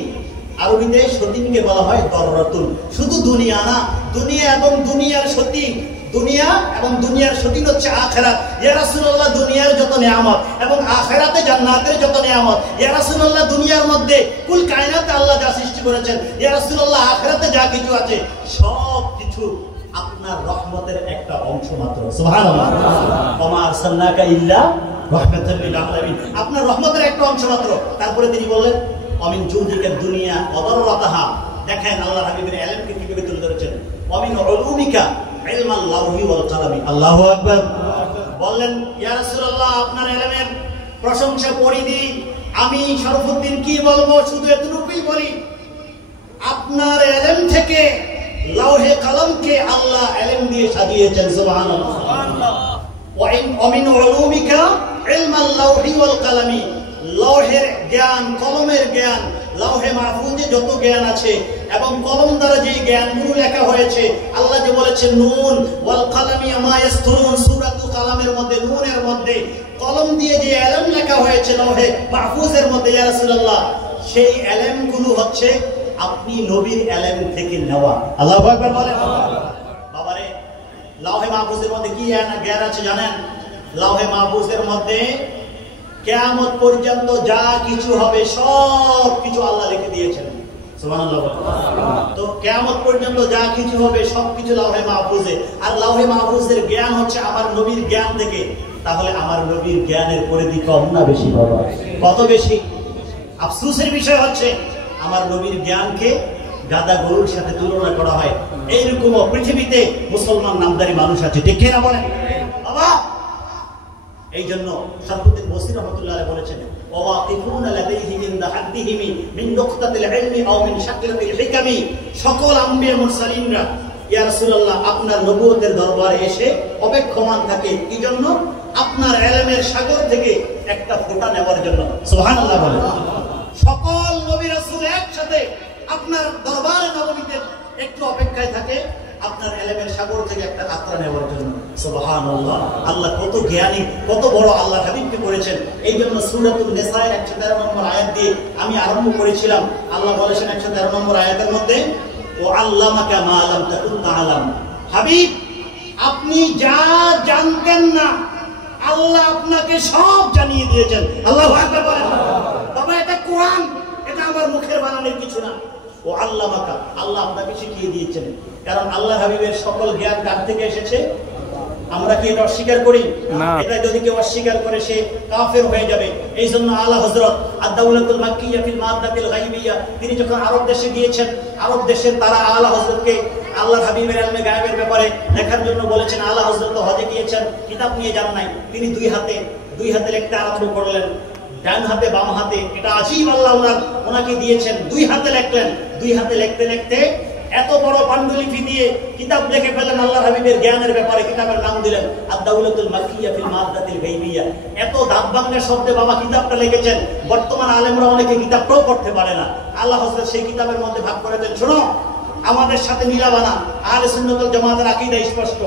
আরবিতে সতীনকে বলা হয় দররাতুন। শুধু দুনিয়া না, দুনিয়া এবং দুনিয়ার সতীন, দুনিয়া এবং দুনিয়ার সতীন হচ্ছে আখিরাত। ইয়া রাসূলুল্লাহ, দুনিয়ার যত নিয়ামত এবং আখিরাতে জান্নাতের যত নিয়ামত, ইয়া রাসূলুল্লাহ, দুনিয়ার মধ্যে কুল কায়নাতে আল্লাহ যা সৃষ্টি করেছেন, ইয়া রাসূলুল্লাহ, আখিরাতে যা কিছু আছে সব কিছু আপনার রহমতের একটা অংশ মাত্র। সুবহানাল্লাহ। ওমা আরসালনাকা ইল্লা রাহমাতাল লিল আলামিন, আপনার রহমতের একটা অংশ মাত্র। তারপরে তিনি বললেন অমিন জুদিকা দুনিয়া ওয়াদাররাতাহা, দেখেন আল্লাহ হাবিবের ইলমকে কিভাবে তুলে ধরেছেন। অমিন উলুমিকা ইলমাল লাওহি ওয়াল কালামি। আল্লাহু আকবার। বললেন ইয়া রাসূলুল্লাহ, আপনার ইলমের প্রশংসা করি দিই। আমি শরফুদ্দিন কি বলবো, শুধু এতটুকুই বলি, আপনার ইলম থেকে লৌহে কলমকে আল্লাহ ইলম দিয়ে সাজিয়েছেন। সুবহানাল্লাহ। ওয়ামিন উলুমিকা ইলমাল লাওহি ওয়াল কালামি, লৌহের জ্ঞান, কলমের জ্ঞান, লৌহে মাহফুজে যত জ্ঞান আছে এবং কলম দ্বারা যে জ্ঞানগুলো লেখা হয়েছে, আল্লাহ যে বলেছেন নুন ওয়াল কালামি মা ইয়াসতুরুন, সূরাতুল কালামের মধ্যে নুনের মধ্যে কলম দিয়ে যে ইলম লেখা হয়েছে লৌহে মাহফুজের মধ্যে, ইয়া রাসূলুল্লাহ, সেই ইলমগুলো হচ্ছে আপনি নবীর ইলম থেকে নেওয়া। আল্লাহু আকবার বলেন। বাবারে, লৌহে মাহফুজের মধ্যে কি জ্ঞান আছে জানেন? লৌহে মাহফুজের মধ্যে কিয়ামত পর্যন্ত যা কিছু হবে সব কিছু আল্লাহ লিখে দিয়েছেন। সুবহানাল্লাহ। তো কিয়ামত পর্যন্ত যা কিছু হবে সব কিছু লৌহে মাহফুজে। আর লৌহে মাহফুজের জ্ঞান হচ্ছে আমার নবীর জ্ঞান থেকে। তাহলে আমার নবীর জ্ঞানের পরিধি কম না বেশি? বাবা, কত বেশি! আফসোসের বিষয় হচ্ছে আমার নবীর জ্ঞানকে গাদা গরুর সাথে তুলনা করা হয়। এইরকমও পৃথিবীতে মুসলমান নামদারি মানুষ আছে, ঠিক কিনা বলেন? বাবা, এই জন্য শরফুদ্দিন বসরি রাহমাতুল্লাহ আলাইহি বলেছেন ওয়াকিফুনা লাদাইহি ইনদা হাদ্দিহিম মিন নুকতাতিল ইলমি আও মিন শাকলাতিল হিকামি, সকল আম্বিয়া মুরসালিনরা ইয়া রাসূলুল্লাহ আপনার নবুয়তের দরবারে এসে অপেক্ষমান থাকে কি জন্য? আপনার ইলমের সাগর থেকে একটা ফোঁটা নেওয়ার জন্য। সুবহানাল্লাহ বলেন। সকল নবী রাসূল একসাথে আপনার দরবারে নববীতে একটু অপেক্ষায় থাকে আপনার ইলমের সাগর থেকে একটা কাতরা নেওয়ার জন্য। সুবহানাল্লাহ। আল্লাহ কত জ্ঞানী, কত বড় আল্লাহ হাবিবকে করেছেন। এই জন্য সূরাতুন নিসায়ের 113 নম্বর আয়াত দিয়ে আমি আরম্ভ করেছিলাম। আল্লাহ বলেছেন 113 নম্বর আয়াতের মধ্যে, ও আল্লামাকা মা লাম তাকুন তাআলাম, হাবিব আপনি যা জানতেন না আল্লাহ আপনাকে সব জানিয়ে দিয়েছেন। আল্লাহু আকবার বলেন। বাবা, এটা কোরআন, এটা আমার মুখের বানানোর কিছু না। ও আল্লামাকা, আল্লাহ আপনাকে শিখিয়ে দিয়েছেন। কারণ আল্লাহ হাবিবের সকল জ্ঞান কার থেকে এসেছে? আমরা কি এটা অস্বীকার করি? এটা যদি কেউ অস্বীকার করে সে কাফের হয়ে যাবে। এই জন্য আলা হযরত আদ-দাওলাতুল মাক্কিয়্যা ফিল মাদ্দাতিল গায়বিয়্যা, তিনি যখন আরব দেশে গিয়েছেন, আরব দেশের তারা আলা হযরতকে আল্লাহ হাবিবের ইলমে গায়েবের ব্যাপারে লেখার জন্য বলেছেন। আলা হযরত তো হজে গিয়েছেন, কিতাব নিয়ে যান নাই। তিনি দুই হাতে লিখতে আরম্ভ করলেন, ডান হাতে বাম হাতে। এটা আজীব, আল্লাহ ওনাকে দিয়েছেন, দুই হাতে লিখলেন। দুই হাতে লিখতে লিখতে এত বড় পান্ডুলিপি দিয়ে কিতাব লিখে ফেলেন আল্লাহর হাবিবের জ্ঞানের ব্যাপারে। কিতাবের নাম দিলেন আদ-দাওলাতুল মাক্কিয়্যা ফিল মাদ্দাতিল গায়বিয়্যা। এত দাঁত ভাঙা শব্দে বাবা কিতাবটা লিখেছেন, বর্তমান আলেমরা অনেকে কিতাবটাও পড়তে পারে না। আল্লাহ হযরত সেই কিতাবের মধ্যে ভাগ করে দেন, শোনো আমাদের সাথে মিলাবানা। আহলে সুন্নাত ওয়াল জামাতের আকীদা স্পষ্ট,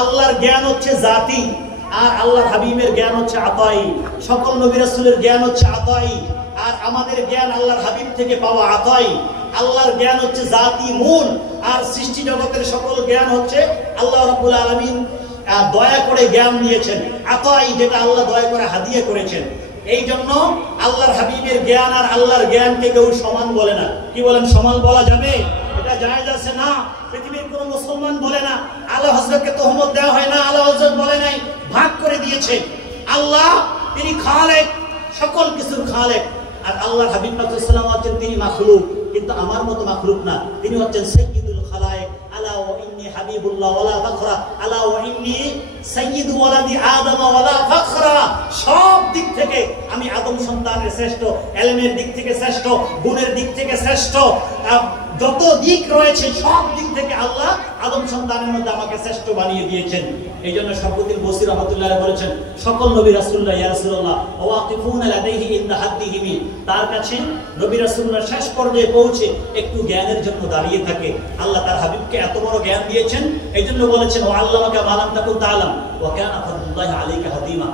আল্লাহর জ্ঞান হচ্ছে জাতি আর আল্লাহর হাবিবের জ্ঞান হচ্ছে আতাই। সকল নবী রাসূলের জ্ঞান হচ্ছে আতাই আর আমাদের জ্ঞান আল্লাহর হাবিব থেকে পাওয়া আতাই। আল্লাহর জ্ঞান হচ্ছে জাতি মূল আর সৃষ্টি জগতের সকল জ্ঞান হচ্ছে আল্লাহ রাব্বুল আলামিন দয়া করে জ্ঞান দিয়েছেন। আতাই, যেটা আল্লাহ দয়া করে হাদিয়া করেছেন। এই জন্য আল্লাহর হাবিবের জ্ঞান আর আল্লাহর জ্ঞানকে কেউ সমান বলে না। কি বলেন, সমান বলা যাবে? এটা জায়েজ আছে না? পৃথিবীর কোন মুসলমান বলে না। আলা হযরতকে তহমত দেওয়া হয় না, আলা হযরত বলে নাই, ভাগ করে দিয়েছে। আল্লাহ তিনি খালেক, সকল কিছুর খালেক। আর আল্লাহর হাবিব পাক সাল্লাল্লাহু আলাইহি ওয়াসাল্লাম হচ্ছেন তিনি মাখলুক, কিন্তু আমার মতো মাখলুক না। তিনি হচ্ছেন সাইয়্যিদুল খালায়েক। আলা ওয়া ইন্নী হাবিবুল্লাহ ওয়ালা ফাখরা, আলা ওয়া ইন্নী সাইয়্যিদু ওয়ালাদি আদম ওয়ালা ফাখরা। সব দিক থেকে আমি আদম সন্তানের শ্রেষ্ঠ, ইলমের দিক থেকে শ্রেষ্ঠ, গুণের দিক থেকে শ্রেষ্ঠ, যত দিক রয়েছে সব দিক থেকে আল্লাহ আদম সন্তানের মধ্যে আমাকে শ্রেষ্ঠ বানিয়ে দিয়েছেন। এই জন্য শরফুদ্দিন বসরি রাহমাতুল্লাহ আলাইহি বলেছেন, সকল নবী রাসূলুল্লাহ ইয়া রাসূলুল্লাহ ওয়াকিফুনা লাদাইহি ইনদা হাদ্দিহিম, তার কাছে নবী রাসূলুল্লাহ শেষ পর্যায়ে পৌঁছে একটু জ্ঞানের জন্য দাঁড়িয়ে থাকে। আল্লাহ তার হাবিবকে এত বড় জ্ঞান দিয়েছেন, এই জন্য বলেছেন ওয়া আল্লামাকা মা লাম তাকুন তাআলাম ওয়া কানা ফাদলুল্লাহি আলাইকা হাদিমা।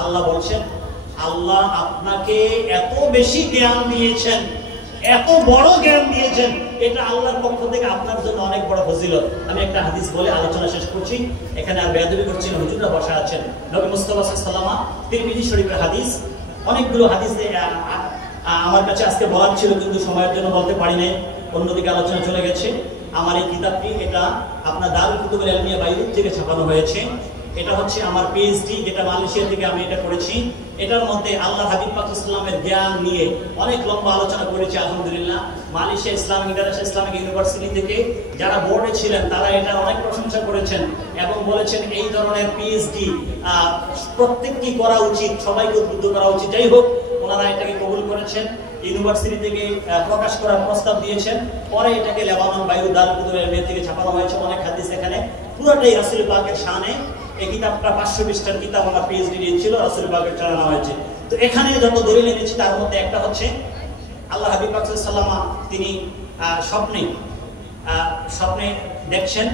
আল্লাহ বলছেন, আল্লাহ আপনাকে এত বেশি জ্ঞান দিয়েছেন, এত বড় জ্ঞান দিয়েছেন, এটা আল্লাহর পক্ষ থেকে আপনার জন্য অনেক বড় ফজিলত। আমি একটা হাদিস বলে আলোচনা শেষ করছি, এখানে আর বেয়াদবি করছি না, হুজুররা বসা আছেন। নবী মুস্তাফা সাল্লাল্লাহু আলাইহি ওয়াসাল্লাম তিরমিজি শরীফের হাদিস, অনেকগুলো হাদিস আমার কাছে আজকে বলার ছিল কিন্তু সময়ের জন্য বলতে পারি নাই, অন্যদিকে আলোচনা চলে গেছে। আমার এই কিতাবটি, এটা আপনার দারুল কুতুবুল ইলমিয়া বাইরুত থেকে ছাপানো হয়েছে। এটা হচ্ছে আমার পিএইচডি, যেটা মালয়েশিয়া থেকে আমি এটা করেছি। এটার মধ্যে আল্লাহ হাবিব পাক ইসলামের জ্ঞান নিয়ে অনেক লম্বা আলোচনা করেছি আলহামদুলিল্লাহ। Malaysia Islamic international Islamic university থেকে যারা বোর্ডে ছিলেন তারা এটা অনেক প্রশংসা করেছেন এবং বলেছেন এই ধরনের পিএইচডি প্রত্যেকটি করা উচিত, সবাইকে উদ্বুদ্ধ করা উচিত। যাই হোক, ওনারা এটাকে কবুল করেছেন, ইউনিভার্সিটি থেকে প্রকাশ করার প্রস্তাব দিয়েছেন। পরে এটাকে লেবানন বাইরুত দারুল কুতুবুল ইলমিয়া থেকে ছাপানো হয়েছে। অনেক হাদিস এখানে, পুরোটাই রাসূল পাকের শানে। এই কিতাবটা 500 পৃষ্ঠার কিতাব, আমার পিএইচডি নিয়েছিল, রাসূল পাকের চালানো হয়েছে। তো এখানে যত দলিল এনেছি তার মধ্যে একটা হচ্ছে আল্লাহ হাবিব পাক সাল্লাল্লাহু আলাইহি ওয়াসাল্লাম তিনি স্বপ্নে দেখছেন।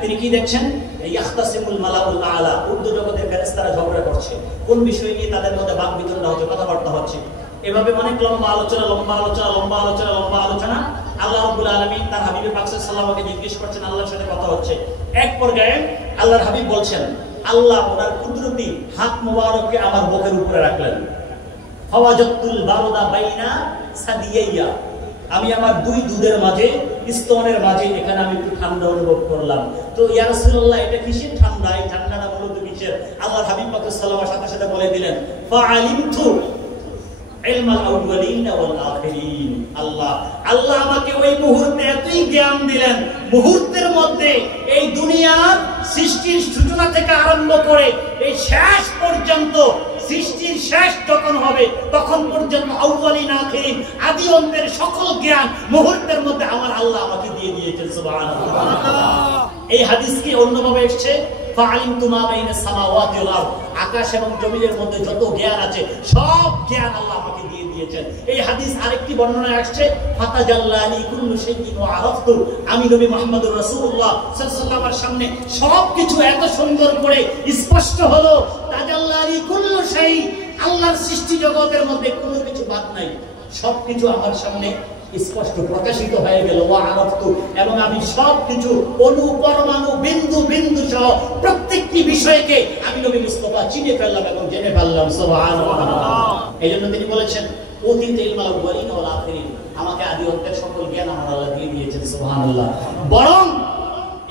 তিনি কি দেখছেন? ইয়াখতাসিমুল মালাউল আলা, উর্দু জগতের ফেরেশতারা ঝগড়া করছে, কোন বিষয় নিয়ে তাদের মধ্যে বাক বিতণ্ডা হচ্ছে, কথাবার্তা হচ্ছে। এভাবে অনেক লম্বা আলোচনা আল্লাহ রাব্বুল আলামিন তার হাবিব পাক সাল্লাল্লাহু আলাইহি ওয়াসাল্লামকে জিজ্ঞেস করছেন, আল্লাহর সাথে কথা হচ্ছে। এক পর্যায়ে আল্লাহর হাবিব বলছেন, আল্লাহ ওনার কুদরতি হাত মোবারককে আমার বুকের উপরে রাখলেন। ফাওয়াজাতুল বারদা বাইনা সাদিয়াইয়া, আমি আমার দুই দুধের মাঝে, স্তনের মাঝে, এখানে আমি একটু ঠান্ডা অনুভব করলাম। তো ইয়া রাসূলুল্লাহ, এটা কিসের ঠান্ডা? এই ঠান্ডাটা মূলত কিসের? আল্লাহর হাবিব পাক সাল্লাল্লাহু আলাইহি ওয়াসাল্লাম সাথে সাথে বলে দিলেন, ফাআলিমতু ইলমাল আউয়ালিন ওয়াল আখিরিন। আল্লাহ আমাকে ওই মুহূর্তে এতই জ্ঞান দিলেন, মুহূর্তের মধ্যে এই দুনিয়ার সৃষ্টির সূচনা থেকে আরম্ভ করে এই শেষ পর্যন্ত, সৃষ্টির শেষ যখন হবে তখন পর্যন্ত আউয়ালিন আখিরিন, আদি অন্তের সকল জ্ঞান মুহূর্তের মধ্যে আমার আল্লাহ আমাকে দিয়ে দিয়েছেন। সুবহানাল্লাহ। এই হাদিস কি অন্যভাবে এসেছে? ফাআলিমতু মা বাইনাস সামাওয়াতি ওয়াল আরদ, আকাশ এবং জমিনের মধ্যে যত জ্ঞান আছে সব জ্ঞান আল্লাহ আমাকে দিয়ে দিয়েছেন। এই হাদিস আরেকটি বর্ণনায় আসছে, ফাতাজাল্লানি কুল্লু শাইইন ওয়া আরাফতু, আমি নবী মুহাম্মদুর রাসূলুল্লাহ সাল্লাল্লাহু আলাইহি ওয়াসাল্লামের সামনে সবকিছু এত সুন্দর করে স্পষ্ট হলো। তাজাল্লানি কুল্লু শাই, আল্লাহর সৃষ্টি জগতের মধ্যে কোনো কিছু বাদ নাই, সবকিছু আমার সামনে স্পষ্ট প্রকাশিত হয়ে গেল। ওয়া আরাফতু, এবং আমি সবকিছু অণু পরমাণু বিন্দু বিন্দু সহ প্রত্যেকটি বিষয়কে আমি নবী মুস্তাফা চিনে ফেললাম এবং জেনে ফেললাম। সুবহানাল্লাহ। এইজন্য তিনি বলেছেন, অতীত ইলমাল আউয়ালিন ওয়াল আখিরিন, আমাকে আদি অন্তের সকল জ্ঞান আমার আল্লাহ দিয়ে দিয়েছেন। সুবহানাল্লাহ। বরং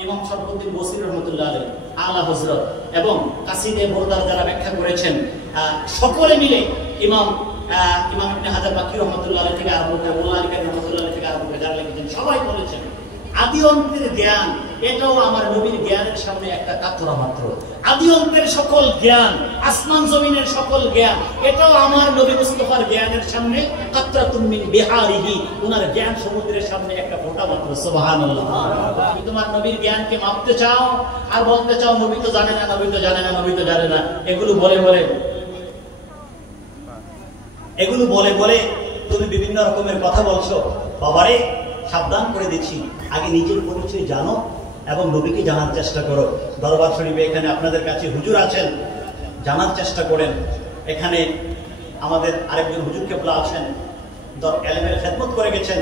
ইমাম শরফুদ্দীন বসরি রাহমাতুল্লাহ আলাইহি, আলা হযরত এবং কাসিদে বরদার যারা ব্যাখ্যা করেছেন, সকলে মিলে ইমাম ইবনে হাজার বাকি রাহমাতুল্লাহ আলাইহি থেকে আরম্ভ করে, মোল্লা আলী কারী রাহমাতুল্লাহ আলাইহি থেকে আরম্ভ করে যারা লিখেছেন, সবাই বলেছেন আদি অন্তের জ্ঞান এটাও আমার নবীর জ্ঞানের সামনে একটা কাতরা মাত্র। আদি অন্তের সকল জ্ঞান, আসমান জমিনের সকল জ্ঞান, এটাও আমার নবী মুস্তাফার জ্ঞানের সামনে কাতরাতুম মিন বিহারিহি, ওনার জ্ঞান সমুদ্রের সামনে একটা ফোঁটা মাত্র। সুবহানাল্লাহ। তুমি তোমার নবীর জ্ঞানকে মাপতে চাও আর বলতে চাও নবী তো জানে না, নবী তো জানে না, নবী তো জানে না, এগুলো বলে বলে তুমি বিভিন্ন রকমের কথা বলছো। বাবারে, সাবধান করে দিচ্ছি, আগে নিজের পরিচয় জানো এবং নবীকে জানার চেষ্টা করো। দরবার শরীফে এখানে আপনাদের কাছে হুজুর আছেন, জানার চেষ্টা করেন। এখানে আমাদের আরেকজন হুজুর কেবলা আছেন, এলেমের খেদমত করে গেছেন,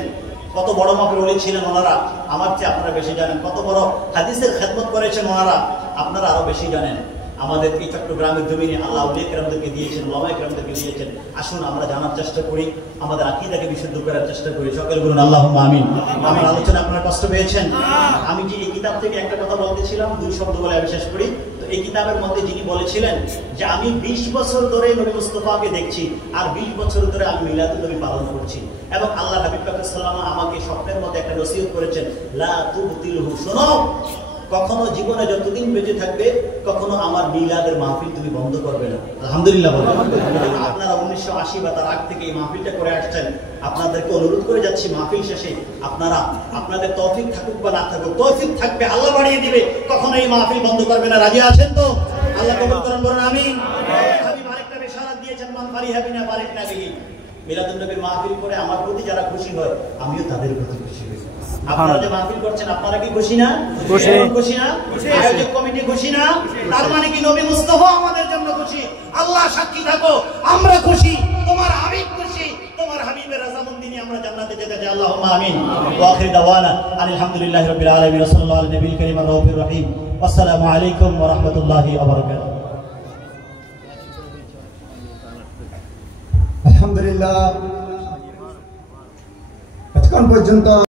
কত বড় মাপের ওলি ছিলেন ওনারা, আমার চেয়ে আপনারা বেশি জানেন। কত বড় হাদিসের খেদমত করেছেন ওনারা, আপনারা আরো বেশি জানেন। আমাদের এই চট্টগ্রামের জমিনে আল্লাহ উলিয়া কেরামদেরকে দিয়েছেন, ওলামায়ে কেরামদেরকে দিয়েছেন। আসুন আমরা জানার চেষ্টা করি, আমাদের আকীদাকে বিশুদ্ধ করার চেষ্টা করি। সকলে বলুন আল্লাহুম্মা আমিন। আমার আলোচনা আপনারা কষ্ট পেয়েছেন? আমি যে এই কিতাব থেকে একটা কথা বলতেছিলাম, দুই শব্দ বলে আমি শেষ করি। তো এই কিতাবের মধ্যে যিনি বলেছিলেন যে আমি 20 বছর ধরে নবী মুস্তাফাকে দেখছি আর 20 বছর ধরে আমি মিলাদুন নবী পালন করছি, এবং আল্লাহ হাবিব পাক সাল্লাল্লাহু আলাইহি আমাকে স্বপ্নের মধ্যে একটা নসিহত করেছেন, লা তুবতিলহু, শোনো, কখনো জীবনে যতদিন বেঁচে থাকবে কখনো আমার মিলাদের মাহফিল তুমি বন্ধ করবে না। আলহামদুলিল্লাহ। আপনারা 1980 বা তার আগ থেকে এই মাহফিলটা করে আসছেন, আপনাদেরকে অনুরোধ করে যাচ্ছি মাহফিল শেষে আপনারা, আপনাদের তৌফিক থাকুক বা না থাকুক, তৌফিক থাকবে আল্লাহ বাড়িয়ে দিবে, কখনো এই মাহফিল বন্ধ করবে না। রাজি আছেন তো? আল্লাহ কবুল করেন, বলেন আমিন। হাবিব আরেকটা বিশারাত দিয়েছেন, মান ফারিহা বিনা বারিকনা বিহি, মিলাদুন নবীর মাহফিল করে আমার প্রতি যারা খুশি হয় আমিও তাদের প্রতি খুশি হই। আপনারা যে মাহফিল করছেন আপনারা কি খুশি না? খুশি না? আয়োজক কমিটি খুশি না? তার মানে কি নবী মুস্তাফা আমাদের জন্য খুশি। আল্লাহ সাক্ষী থাকো, আমরা খুশি, তোমার হাবিব খুশি, তোমার হাবিবের রাজামন্দি নিয়ে আমরা জান্নাতে সাথে আল্লাহুম্মা আমিন। ওয়া আখির দাওয়ানা আলহামদুলিল্লাহি রাব্বিল আলামিন ওয়া সাল্লাল্লাহু আলা নবিয়িল কারীম আর রাউফির রহিম। আসসালামু আলাইকুম ওয়া রাহমাতুল্লাহি ওয়া বারাকাতুহু। আলহামদুলিল্লাহ, এতক্ষণ পর্যন্ত